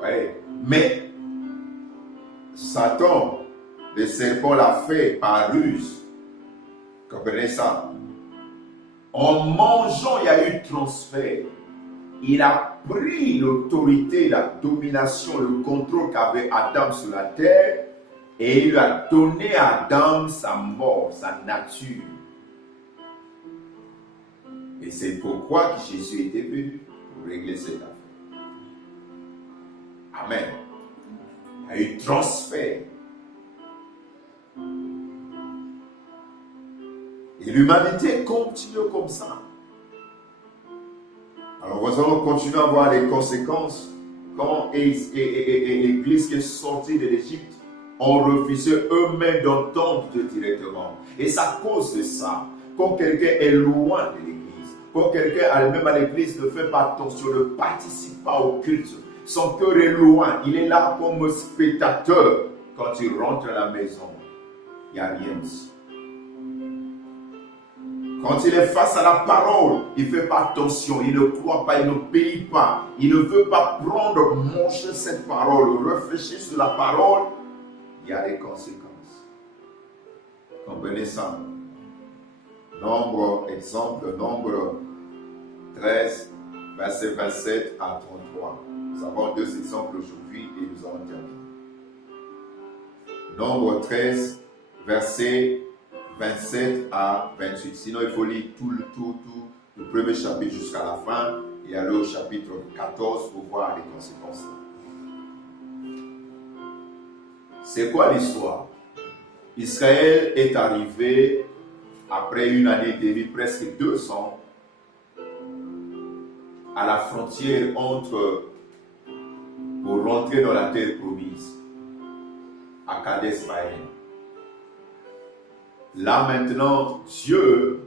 Ouais. Mais Satan, le serpent l'a fait par ruse. Comprenez ça? En mangeant, il y a eu transfert. Il a pris l'autorité, la domination, le contrôle qu'avait Adam sur la terre et il lui a donné à Adam sa mort, sa nature. Et c'est pourquoi Jésus était venu pour régler cette affaire. Amen. Il y a eu transfert. Et l'humanité continue comme ça. Alors nous allons continuer à voir les conséquences. Quand l'Église qui est sortie de l'Égypte ont refusé eux-mêmes d'entendre Dieu directement. Et c'est à cause de ça. Quand quelqu'un est loin de l'Église, quand quelqu'un même à l'Église ne fait pas attention, ne participe pas au culte, son cœur est loin, il est là comme spectateur. Quand il rentre à la maison, il n'y a rien aussi. Quand il est face à la parole, il ne fait pas attention, il ne croit pas, il n'obéit pas, il ne veut pas prendre, manger cette parole, réfléchir sur la parole, il y a des conséquences. Comprenez ça? Exemple, Nombre 13, verset 27 à 33. Nous avons deux exemples aujourd'hui et nous allons terminer. Nombre 13, verset 27 à 28. Sinon, il faut lire tout le premier chapitre jusqu'à la fin et aller au chapitre 14 pour voir les conséquences. C'est quoi l'histoire? Israël est arrivé après une année et demie, presque 2 ans, à la frontière pour rentrer dans la terre promise, à Kadesh Barnea. Là maintenant, Dieu,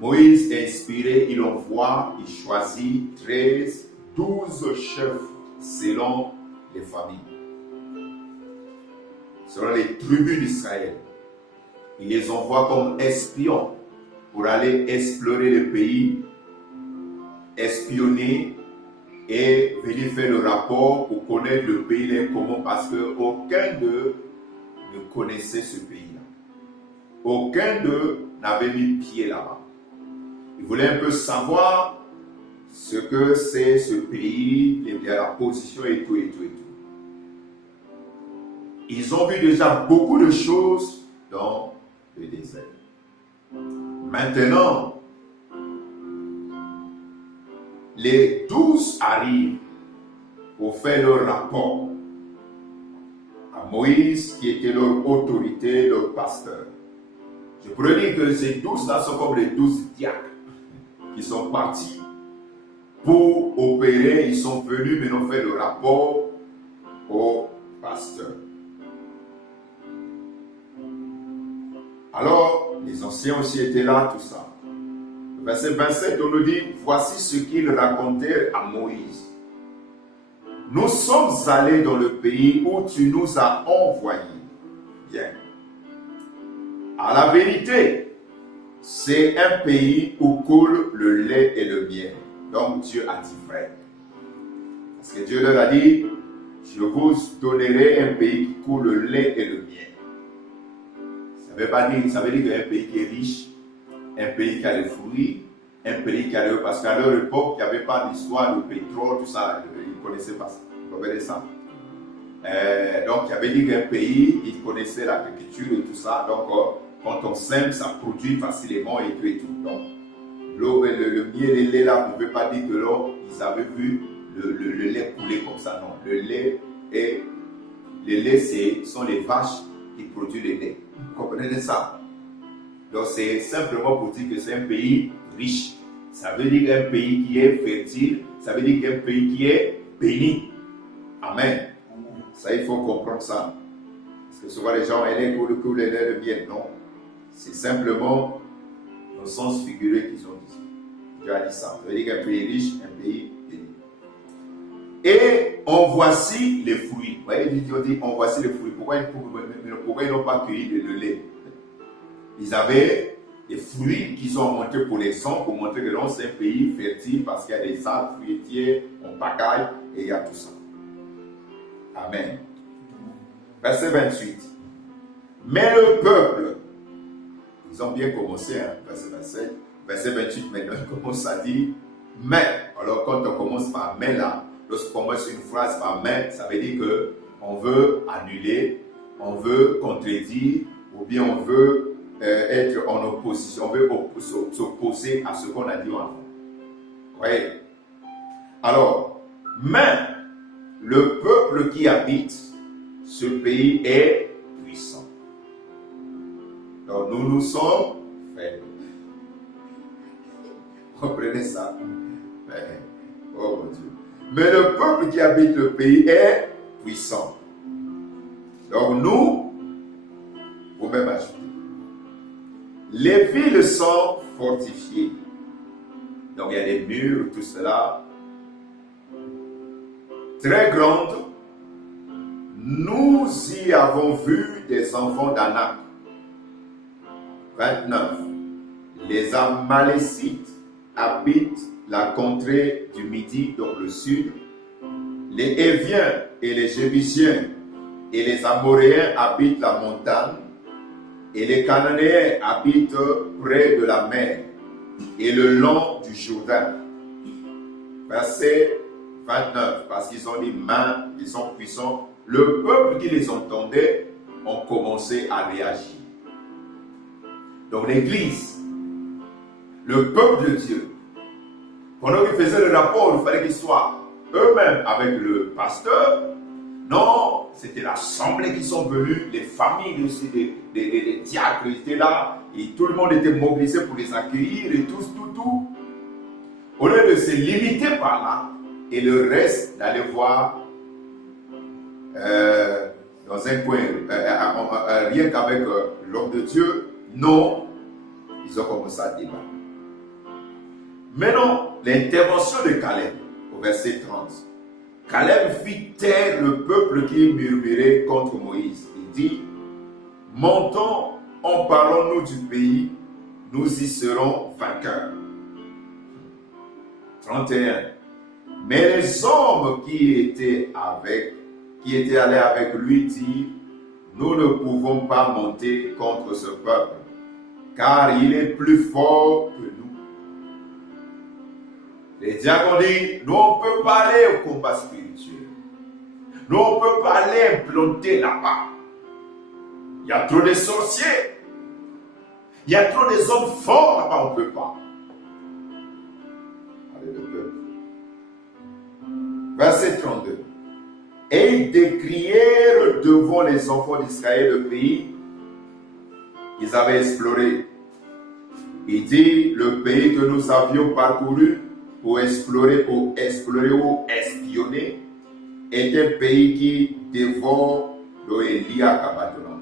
Moïse est inspiré, il envoie, il choisit 12 chefs selon les familles, selon les tribus d'Israël. Il les envoie comme espions pour aller explorer le pays, espionner et venir faire le rapport pour connaître le pays les communs parce qu'aucun d'eux ne connaissait ce pays-là. Aucun d'eux n'avait mis pied là-bas. Ils voulaient un peu savoir ce que c'est ce pays, la position et tout. Ils ont vu déjà beaucoup de choses dans le désert. Maintenant, les 12 arrivent pour faire leur rapport à Moïse qui était leur autorité, leur pasteur. Je pourrais dire que ces 12 là sont comme les 12 diacres qui sont partis pour opérer. Ils sont venus maintenant faire le rapport au pasteur. Alors, les anciens aussi étaient là, tout ça. Verset 27, on nous dit, voici ce qu'ils racontèrent à Moïse. Nous sommes allés dans le pays où tu nous as envoyés. Bien. À la vérité, c'est un pays où coule le lait et le miel. Donc Dieu a dit vrai. Parce que Dieu leur a dit, je vous donnerai un pays qui coule le lait et le miel. Ça veut dire qu'il y a un pays qui est riche, un pays qui a des fruits, un pays qui a des... Parce qu'à leur époque, il n'y avait pas d'histoire de pétrole, tout ça. Ils ne connaissaient pas ça. Vous comprenez ça? Donc, il y avait dit qu'un pays, ils connaissaient l'agriculture et tout ça. Donc, quand on sème, ça produit facilement et tout et tout. Donc, l'eau, le miel et le lait là, on ne peut pas dire que là, ils avaient vu le lait couler comme ça. Non, le lait, sont les vaches qui produisent le lait. Vous comprenez ça? Donc, c'est simplement pour dire que c'est un pays riche. Ça veut dire qu'un pays qui est fertile, ça veut dire qu'un pays qui est béni. Amen. Ça, il faut comprendre ça. Parce que souvent les gens, elle est coule le lait de miel. Non. C'est simplement dans le sens figuré qu'ils ont dit. Dieu a dit ça. Ça veut dire qu'un pays riche, un pays béni. Et en voici les fruits. Vous voyez, Dieu dit, en voici les fruits. Pourquoi ils n'ont pas cueilli le lait? Ils avaient des fruits qu'ils ont montrés pour les gens, pour montrer que c'est un pays fertile parce qu'il y a des arbres fruitiers, on pagaille et il y a tout ça. Amen. Verset 28. Mais le peuple, ils ont bien commencé, hein, verset 27, verset 28, maintenant ils commencent à dire mais. Alors quand on commence par mais là, lorsqu'on commence une phrase par mais, ça veut dire qu'on veut annuler, on veut contredire, ou bien on veut être en opposition, on veut s'opposer à ce qu'on a dit avant. Oui. Alors, mais le peuple qui habite ce pays est puissant. Donc nous sommes faibles. Comprenez ça? Oh mon Dieu. Mais le peuple qui habite le pays est puissant. Donc nous, vous-même ajoutez. Les villes sont fortifiées. Donc il y a des murs, tout cela. Très grandes. Nous y avons vu des enfants d'Anak. 29. Les Amalécites habitent la contrée du Midi, donc le sud. Les Héviens et les Jébusiens et les Amoréens habitent la montagne. Et les Cananéens habitent près de la mer et le long du Jourdain. Verset 29, parce qu'ils ont des mains, ils sont puissants. Le peuple qui les entendait ont commencé à réagir. Donc l'Église, le peuple de Dieu, pendant qu'ils faisaient le rapport, il fallait qu'ils soient eux-mêmes avec le pasteur. Non, c'était l'assemblée qui sont venus, les familles aussi, des diacres étaient là, et tout le monde était mobilisé pour les accueillir, et tout. Au lieu de se limiter par là, et le reste d'aller voir dans un coin, rien qu'avec l'homme de Dieu, non, ils ont commencé à débattre. Maintenant, l'intervention de Caleb, au verset 30. Caleb fit taire le peuple qui murmurait contre Moïse. Il dit, montons, emparons-nous du pays, nous y serons vainqueurs. 31. Mais les hommes qui étaient allés avec lui dirent, nous ne pouvons pas monter contre ce peuple, car il est plus fort que nous. Les diacres ont dit, nous on ne peut pas aller au combat spirituel. Nous on ne peut pas aller implanter là-bas. Il y a trop de sorciers. Il y a trop des hommes forts là-bas, on ne peut pas. Allez, le peuple. Verset 32. Et ils décrièrent devant les enfants d'Israël le pays qu'ils avaient exploré. Il dit, le pays que nous avions parcouru pour explorer ou espionner est un pays qui dévore l'Oélia Kabatonon.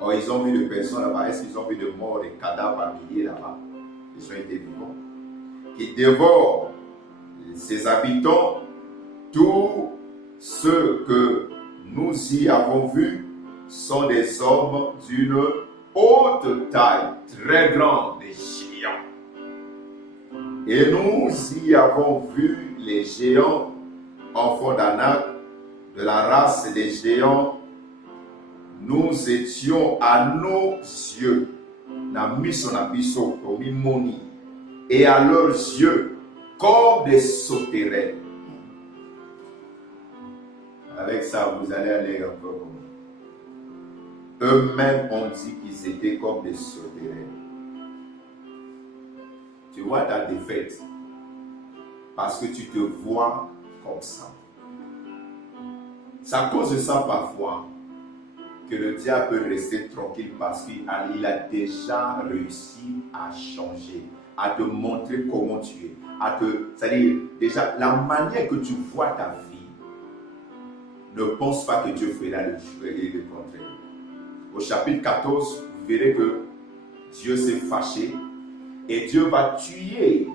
Or, ils ont vu des personnes là-bas. Est-ce qu'ils ont vu de morts, des cadavres par milliers là-bas? Ils ont été vivants. Qui dévorent ses habitants. Tous ceux que nous y avons vus sont des hommes d'une haute taille, très grande, des géants. Et nous y avons vu les géants, enfants d'Anak, de la race des géants. Nous étions à nos yeux, et à leurs yeux, comme des sauterelles. Avec ça, vous allez aller un peu comme eux-mêmes ont dit qu'ils étaient comme des sauterelles. Tu vois ta défaite parce que tu te vois comme ça. C'est à cause de ça parfois que le diable peut rester tranquille parce qu'il a déjà réussi à changer, à te montrer comment tu es. C'est-à-dire, déjà, la manière que tu vois ta vie, ne pense pas que Dieu fera le contraire. Au chapitre 14, vous verrez que Dieu s'est fâché et Dieu va tuer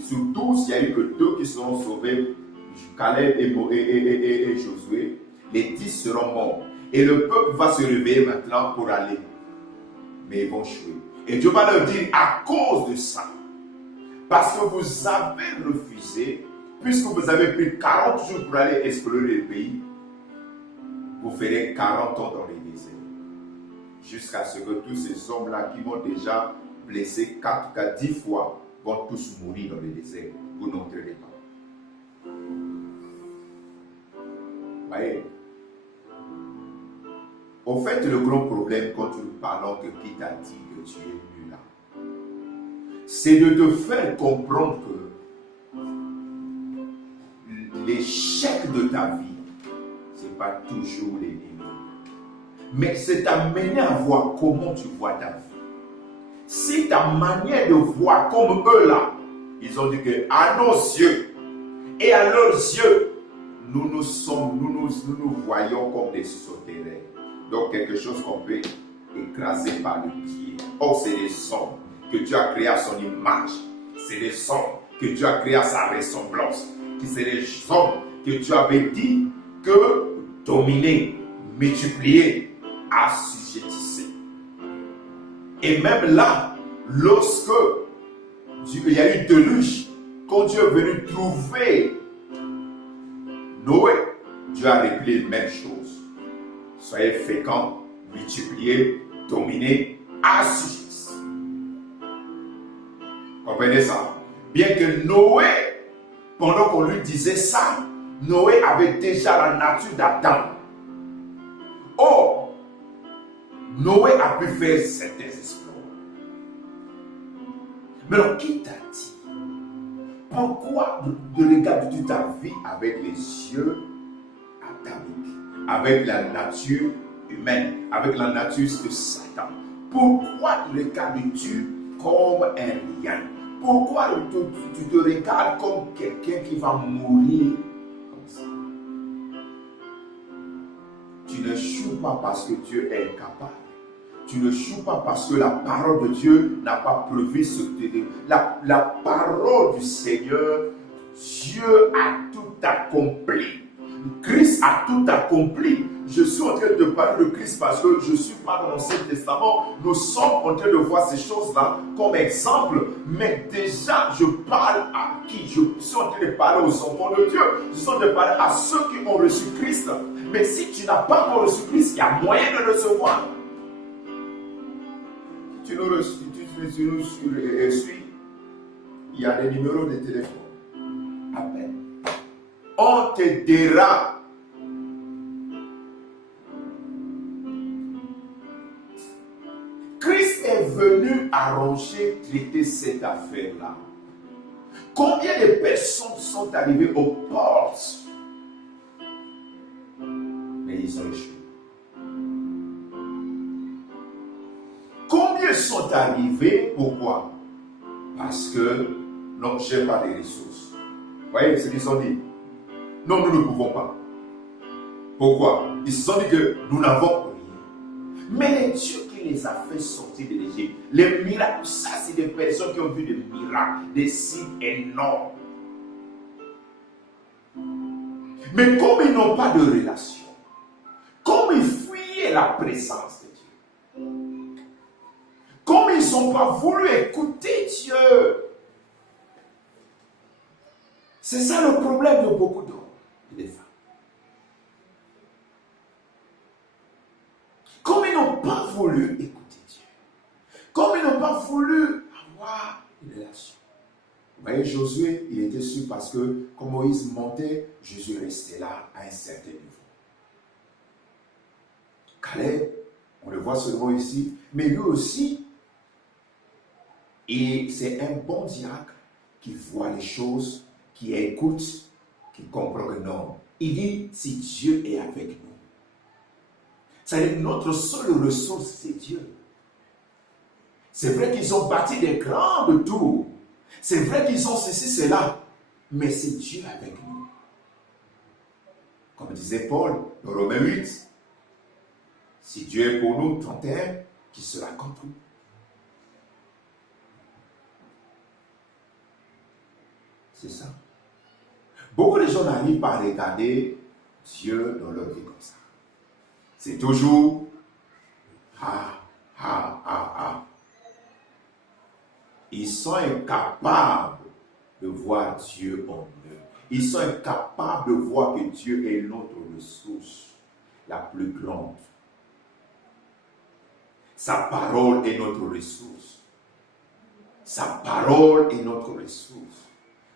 sur 12, il y a eu que 2 qui seront sauvés, Caleb et Josué. Les 10 seront morts. Et le peuple va se réveiller maintenant pour aller. Mais ils vont échouer. Et Dieu va leur dire, à cause de ça, parce que vous avez refusé, puisque vous avez pris 40 jours pour aller explorer le pays, vous ferez 40 ans dans les déserts. Jusqu'à ce que tous ces hommes-là qui vont déjà blessés 4 à 10 fois vont tous mourir dans le désert. Vous n'entrerez pas. Voyez. Au fait, le grand problème quand nous parlons que qui t'a dit que tu es venu là, c'est de te faire comprendre que l'échec de ta vie, ce n'est pas toujours l'ennemi. Mais c'est t'amener à voir comment tu vois ta vie. Si ta manière de voir comme eux là, ils ont dit que à nos yeux et à leurs yeux, nous nous voyons comme des sauterelles. Donc quelque chose qu'on peut écraser par le pied. Or c'est les hommes que Dieu a créés à son image. C'est les hommes que Dieu a créés à sa ressemblance. C'est les hommes que Dieu avait dit que dominer, multiplier, assujettisser. Et même là, lorsque il y a eu déluge, quand Dieu est venu trouver Noé, Dieu a répliqué les mêmes choses. Soyez féconds, multipliez, dominez, assujettissez. Comprenez ça? Bien que Noé, pendant qu'on lui disait ça, Noé avait déjà la nature d'Adam. Or, Noé a pu faire certains exploits. Mais alors, qui t'a dit? Pourquoi regardes-tu ta vie avec les yeux adamiques, avec la nature humaine, avec la nature de Satan? Pourquoi regardes-tu comme un rien? Pourquoi tu te regardes comme quelqu'un qui va mourir comme ça? Tu ne joues pas parce que Dieu est incapable. Tu ne joues pas parce que la parole de Dieu n'a pas prévu ce que tu la parole du Seigneur, Dieu a tout accompli. Christ a tout accompli. Je suis en train de parler de Christ parce que je ne suis pas dans l'Ancien Testament. Nous sommes en train de voir ces choses-là comme exemple. Mais déjà, je parle à qui? Je suis en train de parler aux enfants de Dieu. Je suis en train de parler à ceux qui ont reçu Christ. Mais si tu n'as pas encore reçu Christ, il y a moyen de le recevoir. Tu nous suis, il y a des numéros de téléphone. Appelle. On te dira. Christ est venu arranger, traiter cette affaire-là. Combien de personnes sont arrivées aux portes ils ont échoué. Combien sont arrivés? Pourquoi? Parce que non, je n'ai pas les ressources. Vous voyez ce qu'ils se sont dit? Non, nous ne pouvons pas. Pourquoi? Ils se sont dit que nous n'avons rien. Mais les dieux qui les a fait sortir de l'Égypte, les miracles, ça c'est des personnes qui ont vu des miracles, des signes énormes. Mais comme ils n'ont pas de relation, comme ils fuyaient la présence de Dieu, comme ils n'ont pas voulu écouter Dieu, c'est ça le problème de beaucoup d'hommes et de femmes. Comme ils n'ont pas voulu écouter Dieu, comme ils n'ont pas voulu avoir une relation. Vous voyez, Josué, il était sûr parce que quand Moïse montait, Jésus restait là à un certain niveau. Caleb, on le voit seulement ici, mais lui aussi, et c'est un bon diacre qui voit les choses, qui écoute, qui comprend que non. Il dit, si Dieu est avec nous, c'est notre seule ressource, c'est Dieu. C'est vrai qu'ils ont bâti des grandes tours. C'est vrai qu'ils ont ceci, cela. Mais c'est Dieu avec nous. Comme disait Paul dans Romains 8. Si Dieu est pour nous, 31, qui sera contre nous? C'est ça. Beaucoup de gens n'arrivent pas à regarder Dieu dans leur vie comme ça. C'est toujours Ils sont incapables de voir Dieu en eux. Ils sont incapables de voir que Dieu est notre ressource la plus grande. Sa parole est notre ressource. Sa parole est notre ressource.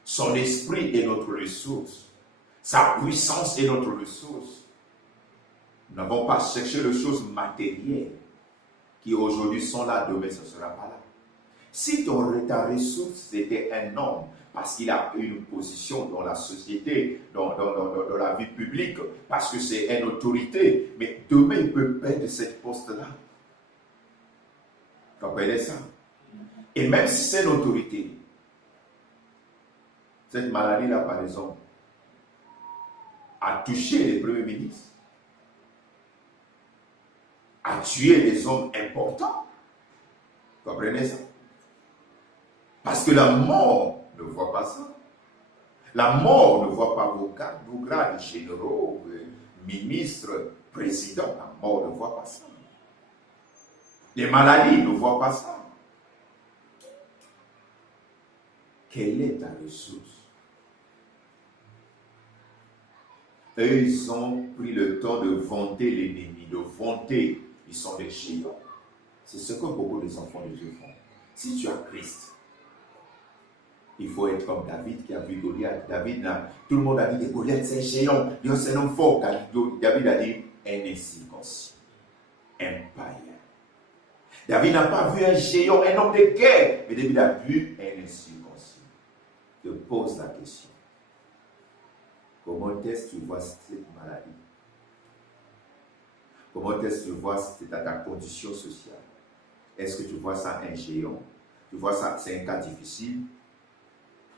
Son esprit est notre ressource. Sa puissance est notre ressource. Nous n'avons pas cherché les choses matérielles qui aujourd'hui sont là, demain ce ne sera pas là. Si ta ressource c'était un homme, parce qu'il a une position dans la société, dans la vie publique, parce que c'est une autorité, mais demain il peut perdre cette poste-là. Vous comprenez ça? Et même si c'est une autorité, cette maladie-là, par exemple, a touché les premiers ministres, a tué les hommes importants. Vous comprenez ça? Parce que la mort ne voit pas ça. La mort ne voit pas vos grades généraux, ministres, présidents. La mort ne voit pas ça. Les maladies ne voient pas ça. Quelle est ta ressource? Eux, ils ont pris le temps de vanter l'ennemi, de vanter. Ils sont des géants. C'est ce que beaucoup des enfants de Dieu font. Si tu as Christ, il faut être comme David qui a vu Goliath. Tout le monde a dit que Goliath c'est un géant. C'est un homme fort. David a dit un incirconcis, un païen. David n'a pas vu un géant, un homme de guerre. Mais David a vu un incirconcis. Je pose la question. Comment est-ce que tu vois cette maladie? Comment est-ce que tu vois ta condition sociale? Est-ce que tu vois ça un géant? Tu vois ça, c'est un cas difficile?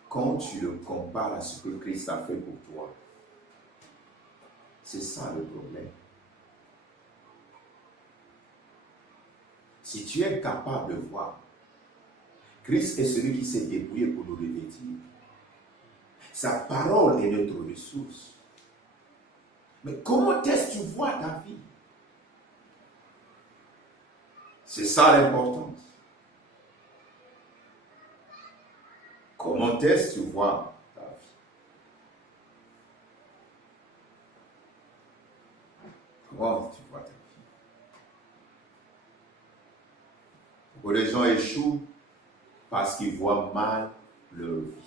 Quand tu le compares à ce que Christ a fait pour toi, c'est ça le problème. Si tu es capable de voir, Christ est celui qui s'est débrouillé pour nous revêtir. Sa parole est notre ressource. Mais comment est-ce que tu vois ta vie? C'est ça l'importance. Comment est-ce que tu vois ta vie? Comment tu vois ta vie? Beaucoup de gens échouent parce qu'ils voient mal leur vie.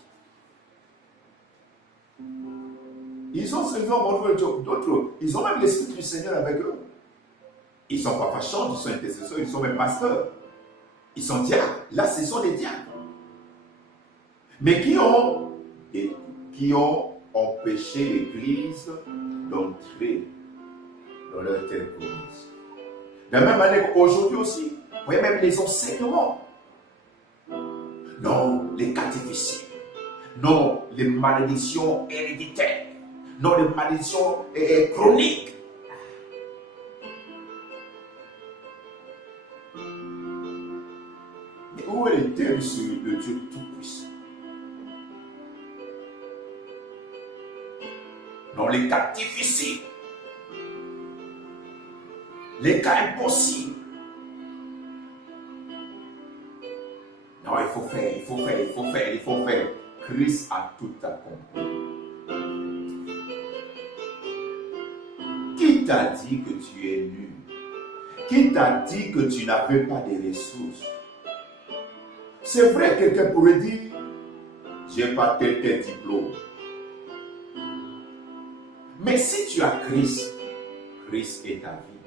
Ils ont seulement d'autres, ils ont même l'esprit du Seigneur avec eux. Ils ne sont pas fachants, ils sont intercesseurs, ils sont même pasteurs. Ils sont diacres. Là, ce sont des diacres. Mais qui ont empêché l'Église d'entrer dans leur terre promise. De la même manière qu'aujourd'hui aussi, vous voyez même les enseignements. Non, les cas difficiles. Non, les malédictions héréditaires. Non, les malédictions chroniques. Mais où est le thème sur le Dieu Tout-Puissant? Non, les cas difficiles. Les cas impossibles. Non, il faut faire. Christ a tout accompli. Qui t'a dit que tu es nul? Qui t'a dit que tu n'avais pas de ressources? C'est vrai, quelqu'un pourrait dire, j'ai pas tel diplôme. Mais si tu as Christ, Christ est ta vie.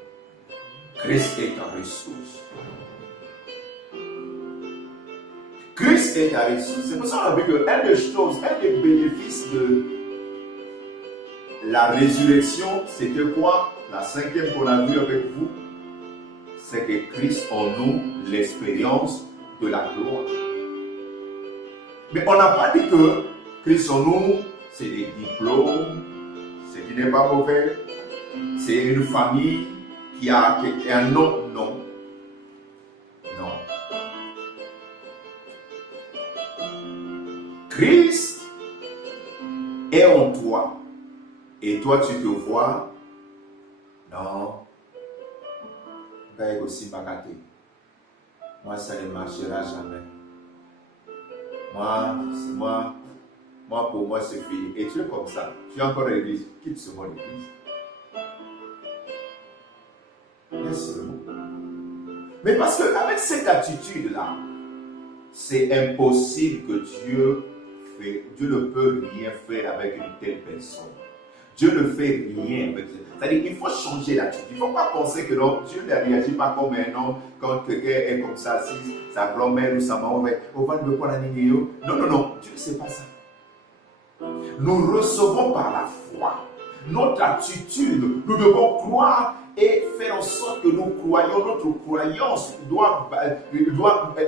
Christ est ta ressource. Christ est ta ressource. C'est pour ça qu'on a vu qu'un des choses, un des bénéfices de la résurrection, c'était quoi? La cinquième qu'on a vue avec vous, c'est que Christ en nous, l'expérience de la gloire. Mais on n'a pas dit que Christ en nous, c'est des diplômes, ce qui n'est pas mauvais, c'est une famille qui a un nom. Non. Christ est en toi. Et toi, tu te vois. Non. Aussi bagaté. Moi, ça ne marchera jamais. Moi, pour moi, c'est fini. Et tu es comme ça. Tu es encore à l'église. Quitte ce mot l'église. Laisse le mot. Mais parce qu'avec cette attitude-là, c'est impossible que Dieu ne peut rien faire avec une telle personne. Dieu ne fait rien avec ça. C'est-à-dire qu'il faut changer l'attitude. Il ne faut pas penser que non, Dieu ne réagit pas comme un homme quand quelqu'un est comme ça, si sa grand-mère ou sa maman va me prendre la ligne. Non, Dieu ne sait pas ça. Nous recevons par la foi. Notre attitude, nous devons croire et faire en sorte que nous croyons, notre croyance doit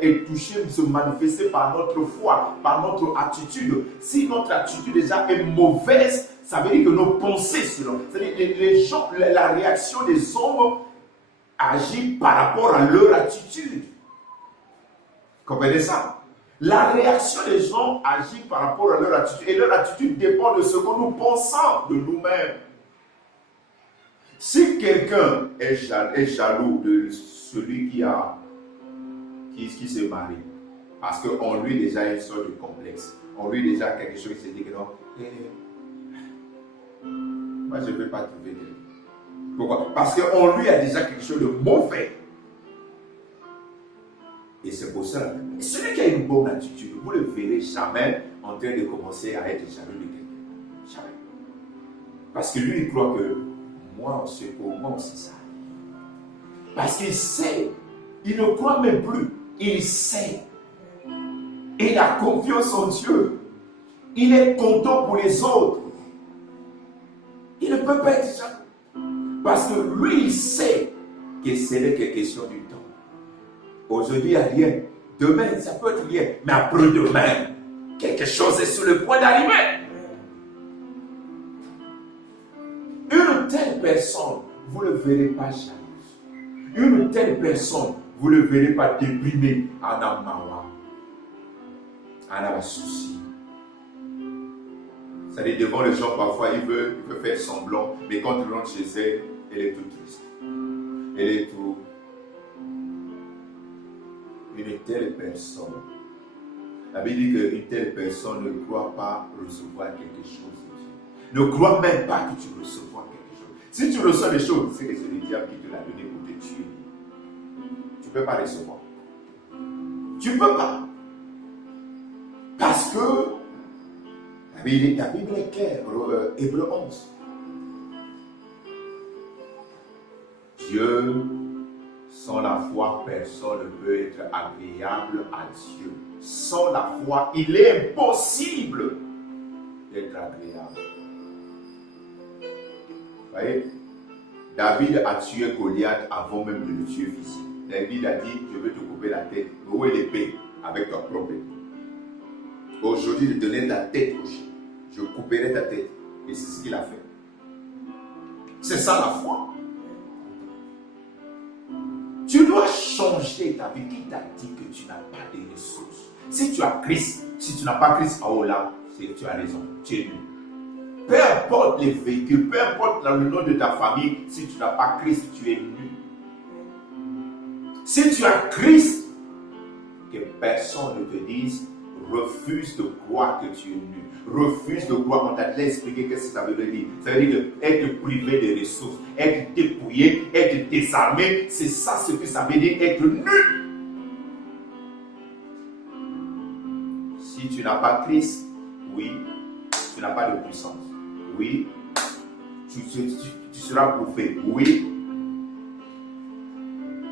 être touchée, se manifester par notre foi, par notre attitude. Si notre attitude déjà est mauvaise, ça veut dire que nos pensées seront. C'est-à-dire les gens, la réaction des hommes agit par rapport à leur attitude. Comprenez ça? La réaction des gens agit par rapport à leur attitude. Et leur attitude dépend de ce que nous pensons de nous-mêmes. Si quelqu'un est jaloux de celui qui se marie, parce qu'en lui déjà une sorte de complexe, en lui déjà quelque chose qui se dit que non, moi je ne vais pas trouver quelqu'un. Pourquoi? Parce qu'en lui a déjà quelque chose de mauvais. Et c'est pour ça, celui qui a une bonne attitude, vous ne le verrez jamais en train de commencer à être jaloux de quelqu'un. Jamais. Parce que lui, il croit que moi, c'est pour moi, c'est ça. Parce qu'il sait, il ne croit même plus, il sait. Il a confiance en Dieu. Il est content pour les autres. Il ne peut pas être jaloux. Parce que lui, il sait que ce n'est que question du temps. Aujourd'hui, il n'y a rien. Demain, ça peut être rien. Mais après-demain, quelque chose est sur le point d'arriver. Une telle personne, vous ne le verrez pas jalouse. Une telle personne, vous ne le verrez pas déprimée en amawa, en avoir souci. C'est-à-dire, devant les gens, parfois, il veut faire semblant, mais quand il rentre chez elle, elle est toute triste. Elle est tout. Une telle personne, la Bible dit qu'une telle personne ne croit pas recevoir quelque chose de Dieu. Ne crois même pas que tu recevras quelque chose. Si tu reçois des choses, c'est que c'est le diable qui te l'a donné pour te tuer. Tu ne peux pas recevoir. Tu ne peux pas. Parce que la Bible est claire, Hébreux 11. Dieu, sans la foi, personne ne peut être agréable à Dieu. Sans la foi, il est impossible d'être agréable. Vous voyez? David a tué Goliath avant même de le tuer physique. David a dit, je vais te couper la tête. Où est l'épée? Avec ton propre épée. Aujourd'hui, je donnais ta tête au chien. Je couperai ta tête. Et c'est ce qu'il a fait. C'est ça la foi. Tu dois changer ta vie. Qui t'a dit que tu n'as pas de ressources? Si tu as Christ, si tu n'as pas Christ, oh là, tu as raison, tu es nul. Peu importe les véhicules, peu importe le nom de ta famille, si tu n'as pas Christ, tu es nul. Si tu as Christ, que personne ne te dise, refuse de croire que tu es nul. Refuse de croire. On t'a déjà expliqué qu'est-ce que ça veut dire. Ça veut dire être privé de ressources, être dépouillé, être désarmé. C'est ça ce que ça veut dire être nul. Si tu n'as pas Christ, oui, tu n'as pas de puissance. Oui, tu seras bouffé. Oui,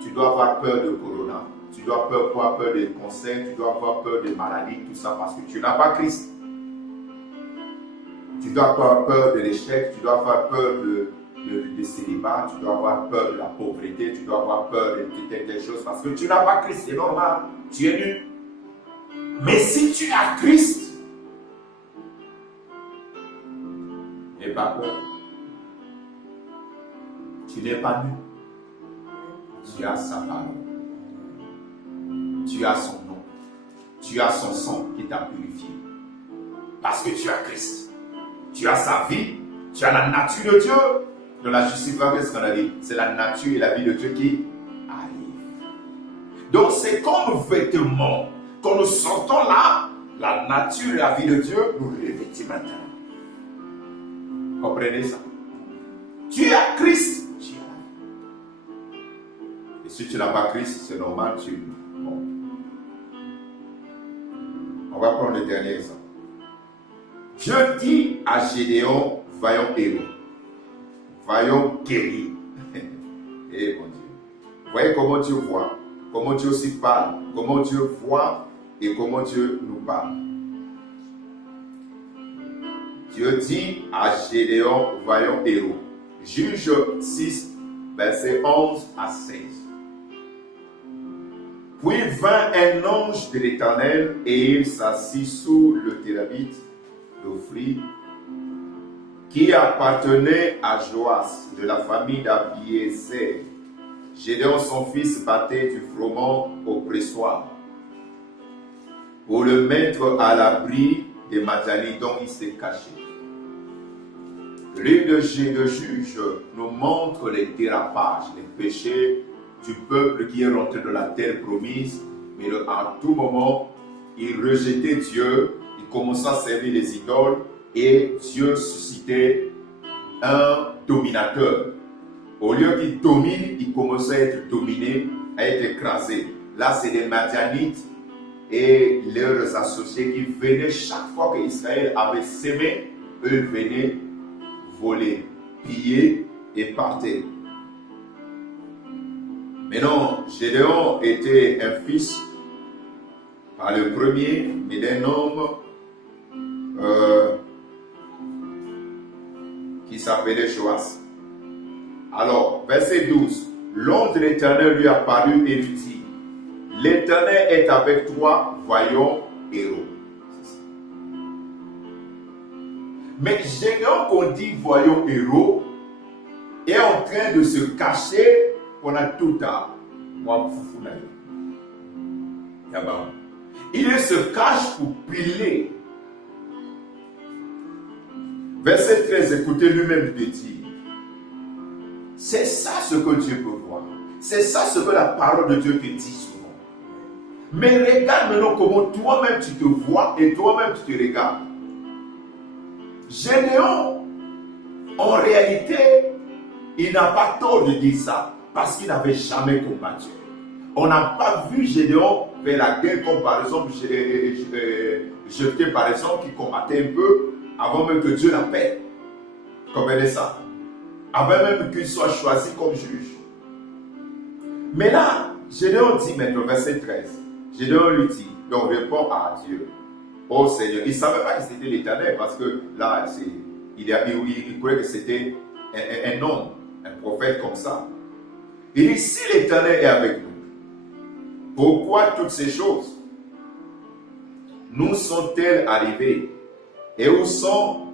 tu dois avoir peur de Corona. Tu dois avoir peur des cancers, tu dois avoir peur des maladies, tout ça parce que tu n'as pas Christ. Tu dois avoir peur de l'échec, tu dois avoir peur de célibat, tu dois avoir peur de la pauvreté, tu dois avoir peur de telle chose parce que tu n'as pas Christ, c'est normal, tu es nul. Mais si tu as Christ, n'aie pas peur. Tu n'es pas nul. Tu as sa parole. Tu as son nom. Tu as son sang qui t'a purifié. Parce que tu as Christ. Tu as sa vie. Tu as la nature de Dieu. Dans la justice, qu'est-ce qu'on a dit? C'est la nature et la vie de Dieu qui arrive. Donc c'est comme vêtement. Quand nous sortons là, la nature et la vie de Dieu nous revêtit maintenant. Comprenez ça? Tu as Christ. Tu as. Et si tu n'as pas Christ, c'est normal, tu es bon. On va prendre le dernier exemple. Dieu dit à Gédéon, vaillant héros, vaillant guerrier. Eh mon Dieu. Voyez comment Dieu voit, comment Dieu aussi parle, comment Dieu voit et comment Dieu nous parle. Dieu dit à Gédéon, vaillant héros. Juge 6, versets 11 à 16. Puis vint un ange de l'Éternel et il s'assit sous le térabite d'Ophri qui appartenait à Joas de la famille d'Abiézer. Gédéon son fils battait du froment au pressoir pour le mettre à l'abri des Madianites dont il s'est caché. Le livre de Juge nous montre les dérapages, les péchés du peuple qui est rentré dans la terre promise, mais à tout moment, il rejetait Dieu, il commençait à servir les idoles et Dieu suscitait un dominateur. Au lieu qu'il domine, il commençait à être dominé, à être écrasé. Là, c'est les Madianites et leurs associés qui venaient chaque fois qu'Israël avait sémé, eux venaient voler, piller et partaient. Mais non, Gédéon était un fils par le premier, mais d'un homme qui s'appelait Joas. Alors, verset 12. L'ange de l'Éternel lui apparut et lui dit, l'Éternel est avec toi, voyons héros. Mais Gédéon, qu'on dit voyons héros, est en train de se cacher pendant tout le temps. Il se cache pour piler. Verset 13, écoutez lui-même de dire. C'est ça ce que Dieu peut voir. C'est ça ce que la parole de Dieu te dit souvent. Mais regarde maintenant comment toi-même tu te vois et toi-même tu te regardes. Gédéon, en réalité, il n'a pas tort de dire ça parce qu'il n'avait jamais combattu. On n'a pas vu Gédéon faire la guerre comme par exemple Jephthé par exemple qui combattait un peu avant même que Dieu l'appelle. Comprenez ça? Avant même qu'il soit choisi comme juge. Mais là, Gédéon dit maintenant, verset 13, Gédéon lui dit, donc répond à Dieu, ô Seigneur. Il ne savait pas que c'était l'Éternel parce que là, il croyait que c'était un homme. un prophète comme ça. Il dit, si l'Éternel est avec nous, pourquoi toutes ces choses nous sont-elles arrivées? Et où sont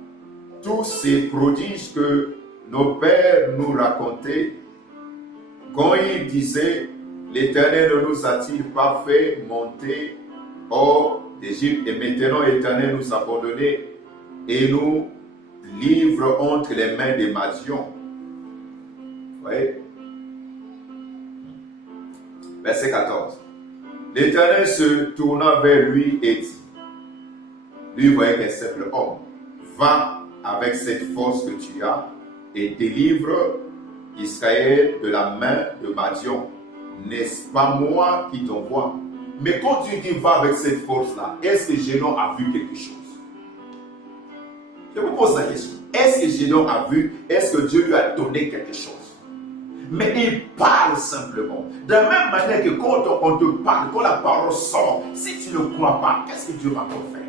tous ces prodiges que nos pères nous racontaient quand ils disaient, l'Éternel ne nous a-t-il pas fait monter hors d'Égypte? Et maintenant l'Éternel nous a abandonnés et nous livre entre les mains des Madians. Vous voyez? Verset 14. L'Éternel se tourna vers lui et dit, lui voyait qu'un simple homme, va avec cette force que tu as et délivre Israël de la main de Madian. N'est-ce pas moi qui t'envoie? Mais quand tu dis va avec cette force-là, est-ce que Gédéon a vu quelque chose? Je vous pose la question. Est-ce que Gédéon a vu? Est-ce que Dieu lui a donné quelque chose? Mais il parle simplement. De la même manière que quand on te parle, quand la parole sort, si tu ne crois pas, qu'est-ce que Dieu va te faire?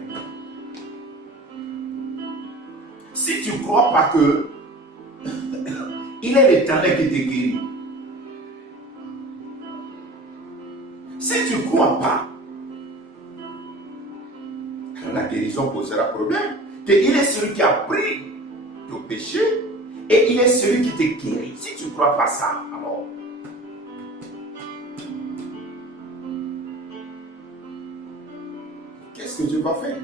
Si tu ne crois pas que il est l'Éternel qui te guérit, si tu ne crois pas, alors la guérison posera problème. Il est celui qui a pris ton péché et il est celui qui te guérit. Si tu ne crois pas ça, alors qu'est-ce que Dieu va faire?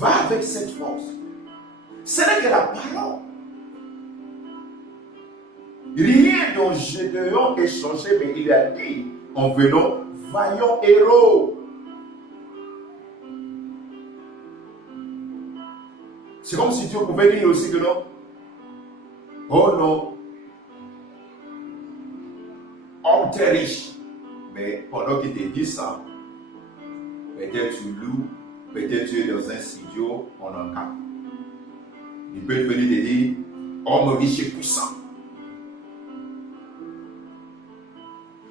Va avec cette force. Ce n'est que la parole. Rien dont Gédéon est changé, mais il a dit en venant, vaillant héros. C'est comme si Dieu pouvait dire aussi que non. Oh non. Homme très riche. Mais pendant qu'il te dit ça, peut-être tu loues, peut-être tu es dans un studio en un cas. Il peut venir te dire, homme riche et puissant.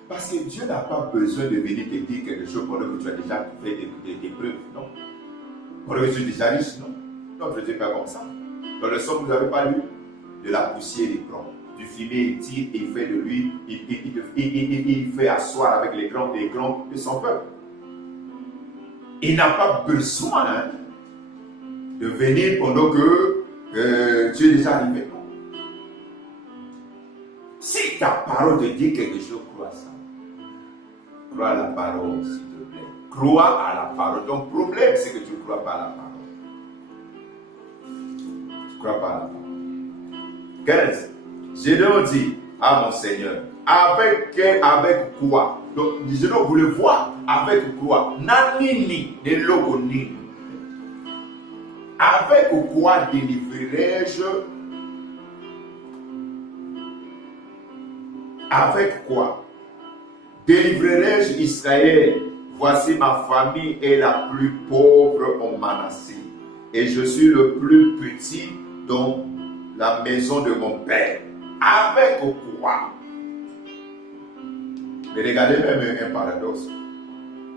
Parce que Dieu n'a pas besoin de venir te dire quelque chose pendant que tu as déjà fait des preuves, non? Pendant que tu es déjà riche, non? Non, je ne dis pas comme ça. Dans le son, vous n'avez pas lu de la poussière il prend, du fumier il tire et il fait de lui, il fait asseoir avec les grands de son peuple. Il n'a pas besoin de venir pendant que tu es déjà arrivé. Si ta parole te dit quelque chose, crois à ça. Crois à la parole, s'il te plaît. Crois à la parole. Ton problème, c'est que tu ne crois pas à la parole. Tu ne crois pas à la parole. 15. Gédéon dit à mon Seigneur, avec quoi? Donc, Gédéon voulait voir avec quoi? Nanini, ne logoni. Avec quoi délivrerai-je? Avec quoi délivrerai-je Israël? Voici ma famille est la plus pauvre en Manassé, et je suis le plus petit dans la maison de mon père. Avec quoi? Mais regardez même un paradoxe.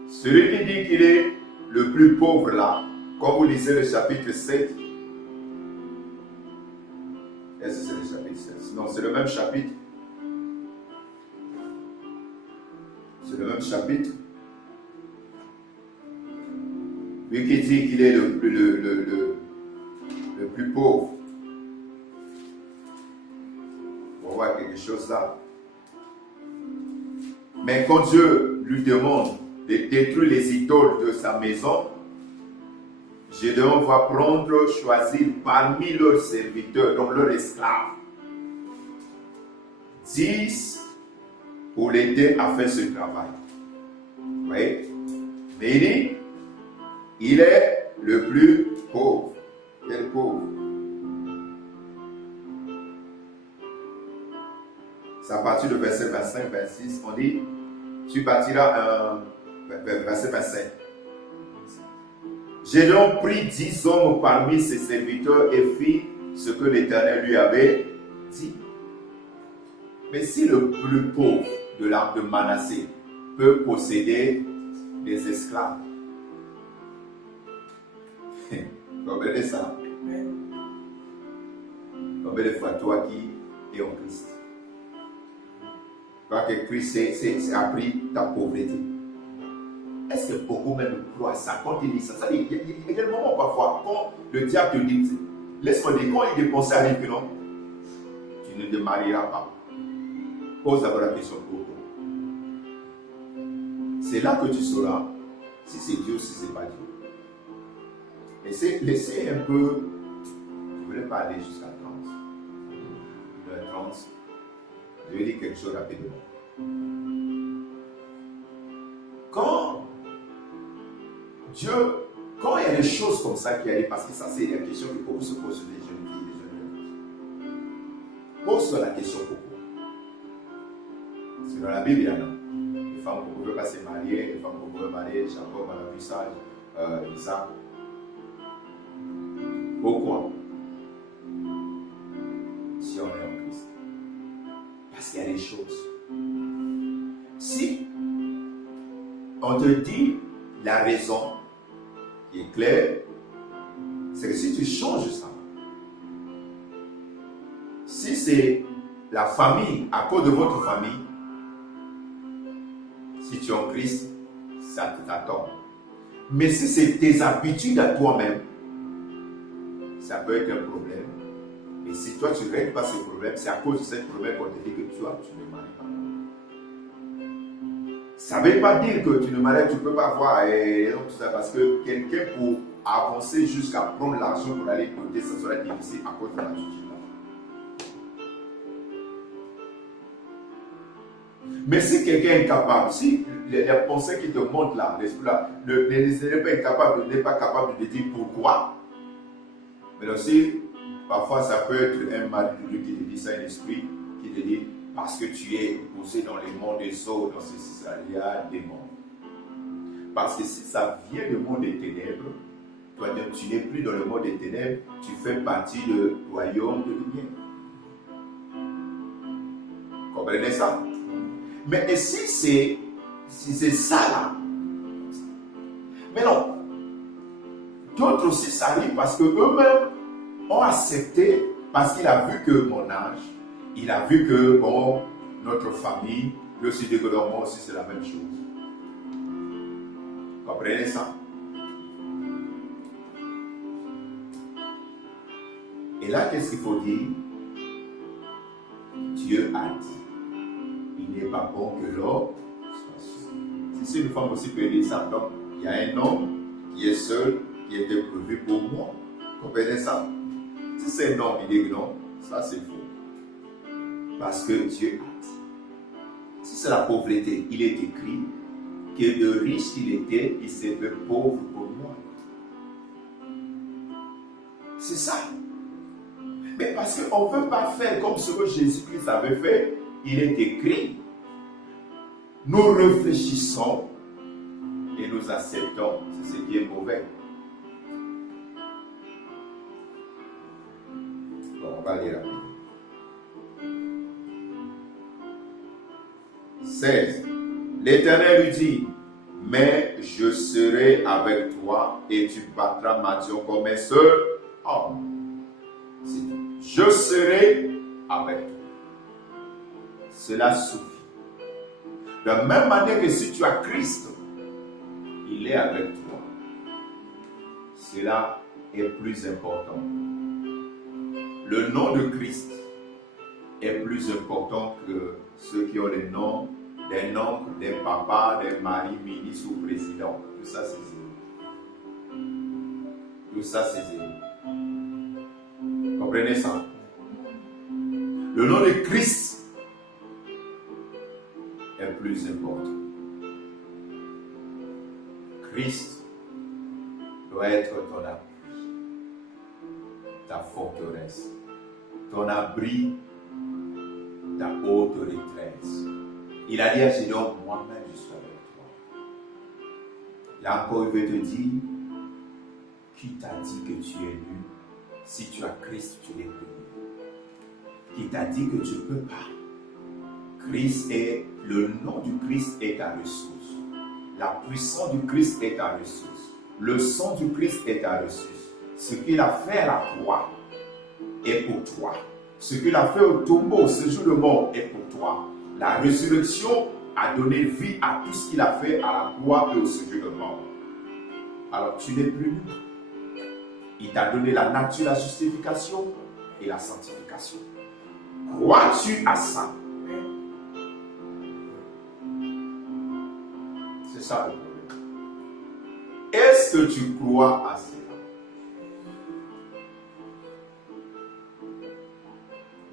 Celui qui dit qu'il est le plus pauvre là, quand vous lisez le chapitre 7, est-ce que c'est le chapitre 7? Non, c'est le même chapitre. C'est le même chapitre. Lui qui dit qu'il est le plus pauvre. On va voir quelque chose là. Mais quand Dieu lui demande de détruire les idoles de sa maison, Gédéon va choisir parmi leurs serviteurs, donc leurs esclaves, 10 pour l'aider à faire ce travail. Vous voyez? Mais il dit, il est le plus pauvre. Quel pauvre? C'est à partir du verset 25, 26, on dit, tu bâtiras verset 25. Gédéon prit 10 hommes parmi ses serviteurs et fit ce que l'Éternel lui avait dit. Mais si le plus pauvre de l'arbre de Manassé peut posséder des esclaves, comprenez ça? Combien de fois toi qui es en Christ? Toi que Christ c'est appris ta pauvreté. Est-ce que beaucoup même croient à ça quand ils disent ça? Il y a des moments parfois quand le diable te dit, laisse-moi dire, quand il pense arrive que non, tu ne te marieras pas. Pose d'abord la question pourquoi. C'est là que tu sauras si c'est Dieu ou si ce n'est pas Dieu. Laissez un peu, je ne voulais pas aller jusqu'à 30. 30. Je vais dire quelque chose rapidement. Quand il y a des choses comme ça qui arrivent, parce que ça c'est la question que beaucoup se posent sur les jeunes filles, les jeunes filles. Pose-toi la question pourquoi. C'est dans la Bible, il y en a. Les femmes qui ne peuvent pas se marier, les femmes qui peuvent marier, Jacob, on a vu ça, Isaac. Pourquoi? Si on est en Christ. Parce qu'il y a des choses. Si on te dit la raison qui est claire, c'est que si tu changes ça, si c'est la famille, à cause de votre famille, si tu es en Christ, ça t'attend. Mais si c'est tes habitudes à toi-même, ça peut être un problème. Et si toi tu ne règles pas ces problèmes, c'est à cause de ces problèmes qu'on te dit que toi, tu ne maries pas. Ça ne veut pas dire que tu ne maries, tu ne peux pas avoir tout ça, parce que quelqu'un pour avancer jusqu'à prendre l'argent pour aller côté, ça sera difficile à cause de l'attitude. Mais si quelqu'un est capable, si les pensées qui te montrent là, l'esprit là, n'est pas capable de dire pourquoi, mais aussi, parfois ça peut être un mal de Dieu qui te dit ça, un esprit qui te dit parce que tu es poussé dans les mondes des eaux, dans ce il y a des mondes. Parce que si ça vient du monde des ténèbres, toi tu n'es plus dans le monde des ténèbres, tu fais partie du royaume de lumière. Comprenez ça? Mais et si c'est ça là, mais non, d'autres aussi ça arrive parce que eux-mêmes ont accepté, parce qu'il a vu que mon âge, il a vu que bon, notre famille, lui aussi dit que moi aussi c'est la même chose. Comprenez ça? Et là, qu'est-ce qu'il faut dire? Dieu a dit. Il n'est pas bon que l'homme soit seul. Si une femme aussi peut dire ça, donc il y a un homme qui est seul, qui était prévu pour moi. Comprenez ça? Si c'est un homme, il dit non, ça c'est faux. Parce que Dieu a dit. Si c'est la pauvreté, il est écrit que de riche qu'il était, il s'est fait pauvre pour moi. C'est ça. Mais parce qu'on ne peut pas faire comme ce que Jésus-Christ avait fait. Il est écrit, nous réfléchissons et nous acceptons. C'est ce qui est mauvais. Bon, on va lire rapidement. 16. L'Éternel lui dit, mais je serai avec toi et tu battras Mathieu comme un seul homme. Je serai avec toi. Cela suffit. De la même manière que si tu as Christ, il est avec toi. Cela est plus important. Le nom de Christ est plus important que ceux qui ont les noms des oncles, des papas, des maris, ministres ou présidents. Tout ça, c'est zéro. Tout ça, c'est zéro. Comprenez ça? Le nom de Christ est plus important. Christ doit être ton appui, ta forteresse, ton abri, ta haute retraite. Il a dit à Gédéon, moi-même je suis avec toi. Là encore, il veut te dire, qui t'a dit que tu es nu? Si tu as Christ, tu es nu. Qui t'a dit que tu ne peux pas? Christ est, le nom du Christ est ta ressource. La puissance du Christ est ta ressource. Le sang du Christ est ta ressource. Ce qu'il a fait à la croix est pour toi. Ce qu'il a fait au tombeau, ce jour de mort, est pour toi. La résurrection a donné vie à tout ce qu'il a fait à la croix et au séjour de mort. Alors tu n'es plus libre. Il t'a donné la nature, la justification et la sanctification. Crois-tu à ça? C'est ça le problème. Est-ce que tu crois à cela?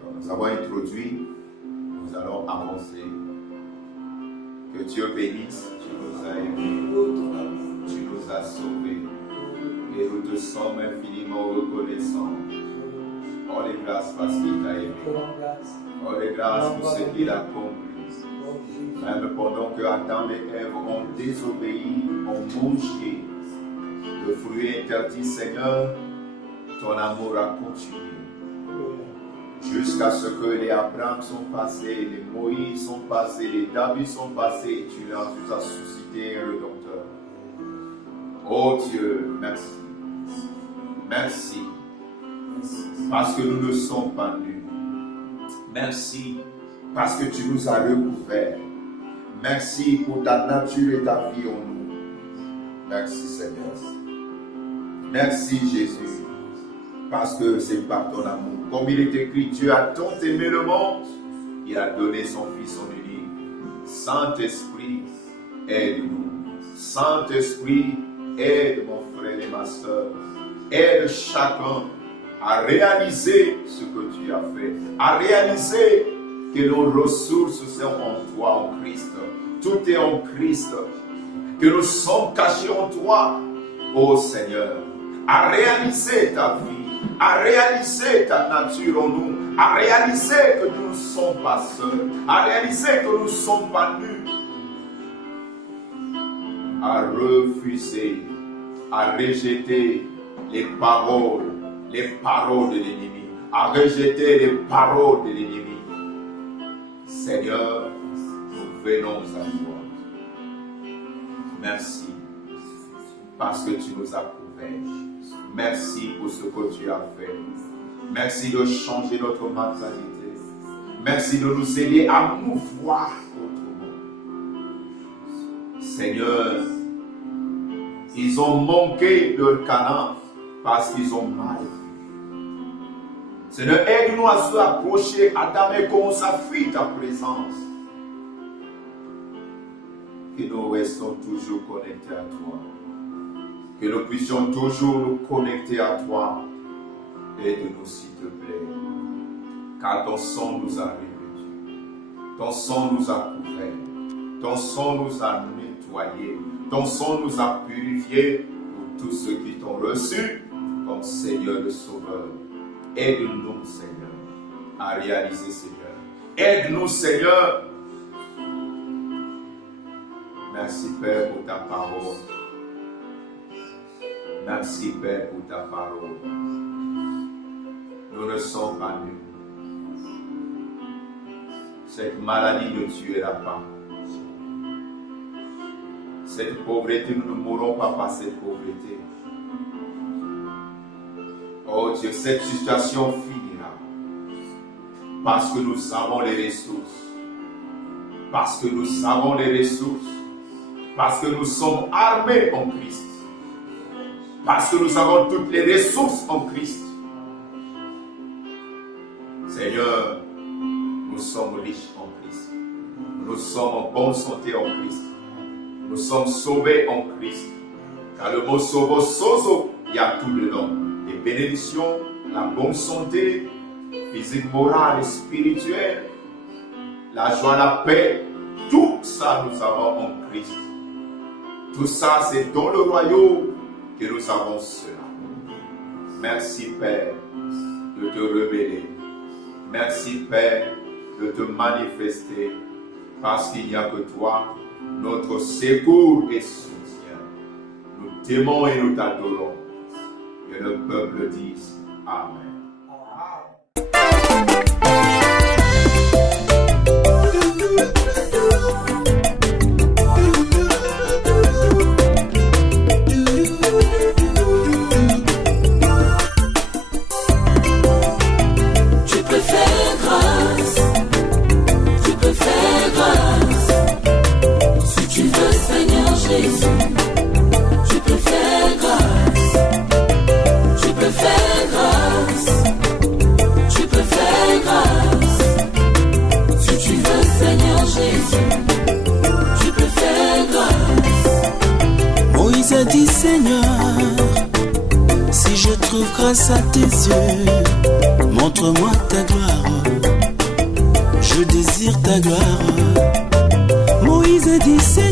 Donc, nous avons introduit, nous allons avancer. Que Dieu bénisse, tu nous as aimés, tu nous as sauvés. Et nous te sommes infiniment reconnaissants. Oh les grâces parce qu'il t'a aimé. Oh les grâces pour ce qu'il a accompli. Même pendant que Adam et Ève ont désobéi, ont mangé le fruit interdit, Seigneur, ton amour a continué. Jusqu'à ce que les Abraham sont passés, les Moïse sont passés, les David sont passés, et tu nous as suscité un Rédempteur. Oh Dieu, merci. Merci. Parce que nous ne sommes pas nus. Merci. Parce que tu nous as recouverts. Merci pour ta nature et ta vie en nous. Merci Seigneur. Merci Jésus. Parce que c'est par ton amour. Comme il est écrit, Dieu a tant aimé le monde, il a donné son Fils en unique. Saint-Esprit, aide-nous. Saint-Esprit, aide mon frère et ma soeur. Aide chacun à réaliser ce que tu as fait. À réaliser que nos ressources sont en toi, en Christ. Tout est en Christ. Que nous sommes cachés en toi, ô Seigneur. À réaliser ta vie. À réaliser ta nature en nous, à réaliser que nous ne sommes pas seuls, à réaliser que nous ne sommes pas nus, à refuser, à rejeter les paroles de l'ennemi, à rejeter les paroles de l'ennemi. Seigneur, nous venons à toi. Merci, parce que tu nous as couverts. Merci pour ce que tu as fait. Merci de changer notre mentalité. Merci de nous aider à nous voir autrement. Seigneur, ils ont manqué de Canaan parce qu'ils ont mal vu. Seigneur, aide-nous à se approcher à ta main comme ça fuit ta présence. Que nous restons toujours connectés à toi. Que nous puissions toujours nous connecter à toi. Aide-nous s'il te plaît. Car ton sang nous a revêtus. Ton sang nous a couverts. Ton sang nous a nettoyés. Ton sang nous a purifiés pour tous ceux qui t'ont reçu comme Seigneur et Sauveur. Aide-nous, Seigneur, à réaliser, Seigneur. Aide-nous, Seigneur. Merci, Père, pour ta parole. Merci Père pour ta parole. Nous ne sommes pas nus. Cette maladie ne tuera pas. Cette pauvreté, nous ne mourrons pas par cette pauvreté. Oh Dieu, cette situation finira. Parce que nous avons les ressources. Parce que nous avons les ressources. Parce que nous sommes armés en Christ. Parce que nous avons toutes les ressources en Christ. Seigneur, nous sommes riches en Christ. Nous sommes en bonne santé en Christ. Nous sommes sauvés en Christ. Car le mot sauvo, sozo, il y a tout dedans. Les bénédictions, la bonne santé, physique, morale et spirituelle, la joie, la paix, tout ça nous avons en Christ. Tout ça, c'est dans le royaume que nous avons cela. Merci Père de te révéler. Merci Père de te manifester. Parce qu'il n'y a que toi, notre secours et soutien. Nous t'aimons et nous t'adorons. Que le peuple dise Amen. Tu préfères Seigneur, si je trouve grâce à tes yeux, montre-moi ta gloire, je désire ta gloire. Moïse dit, Seigneur,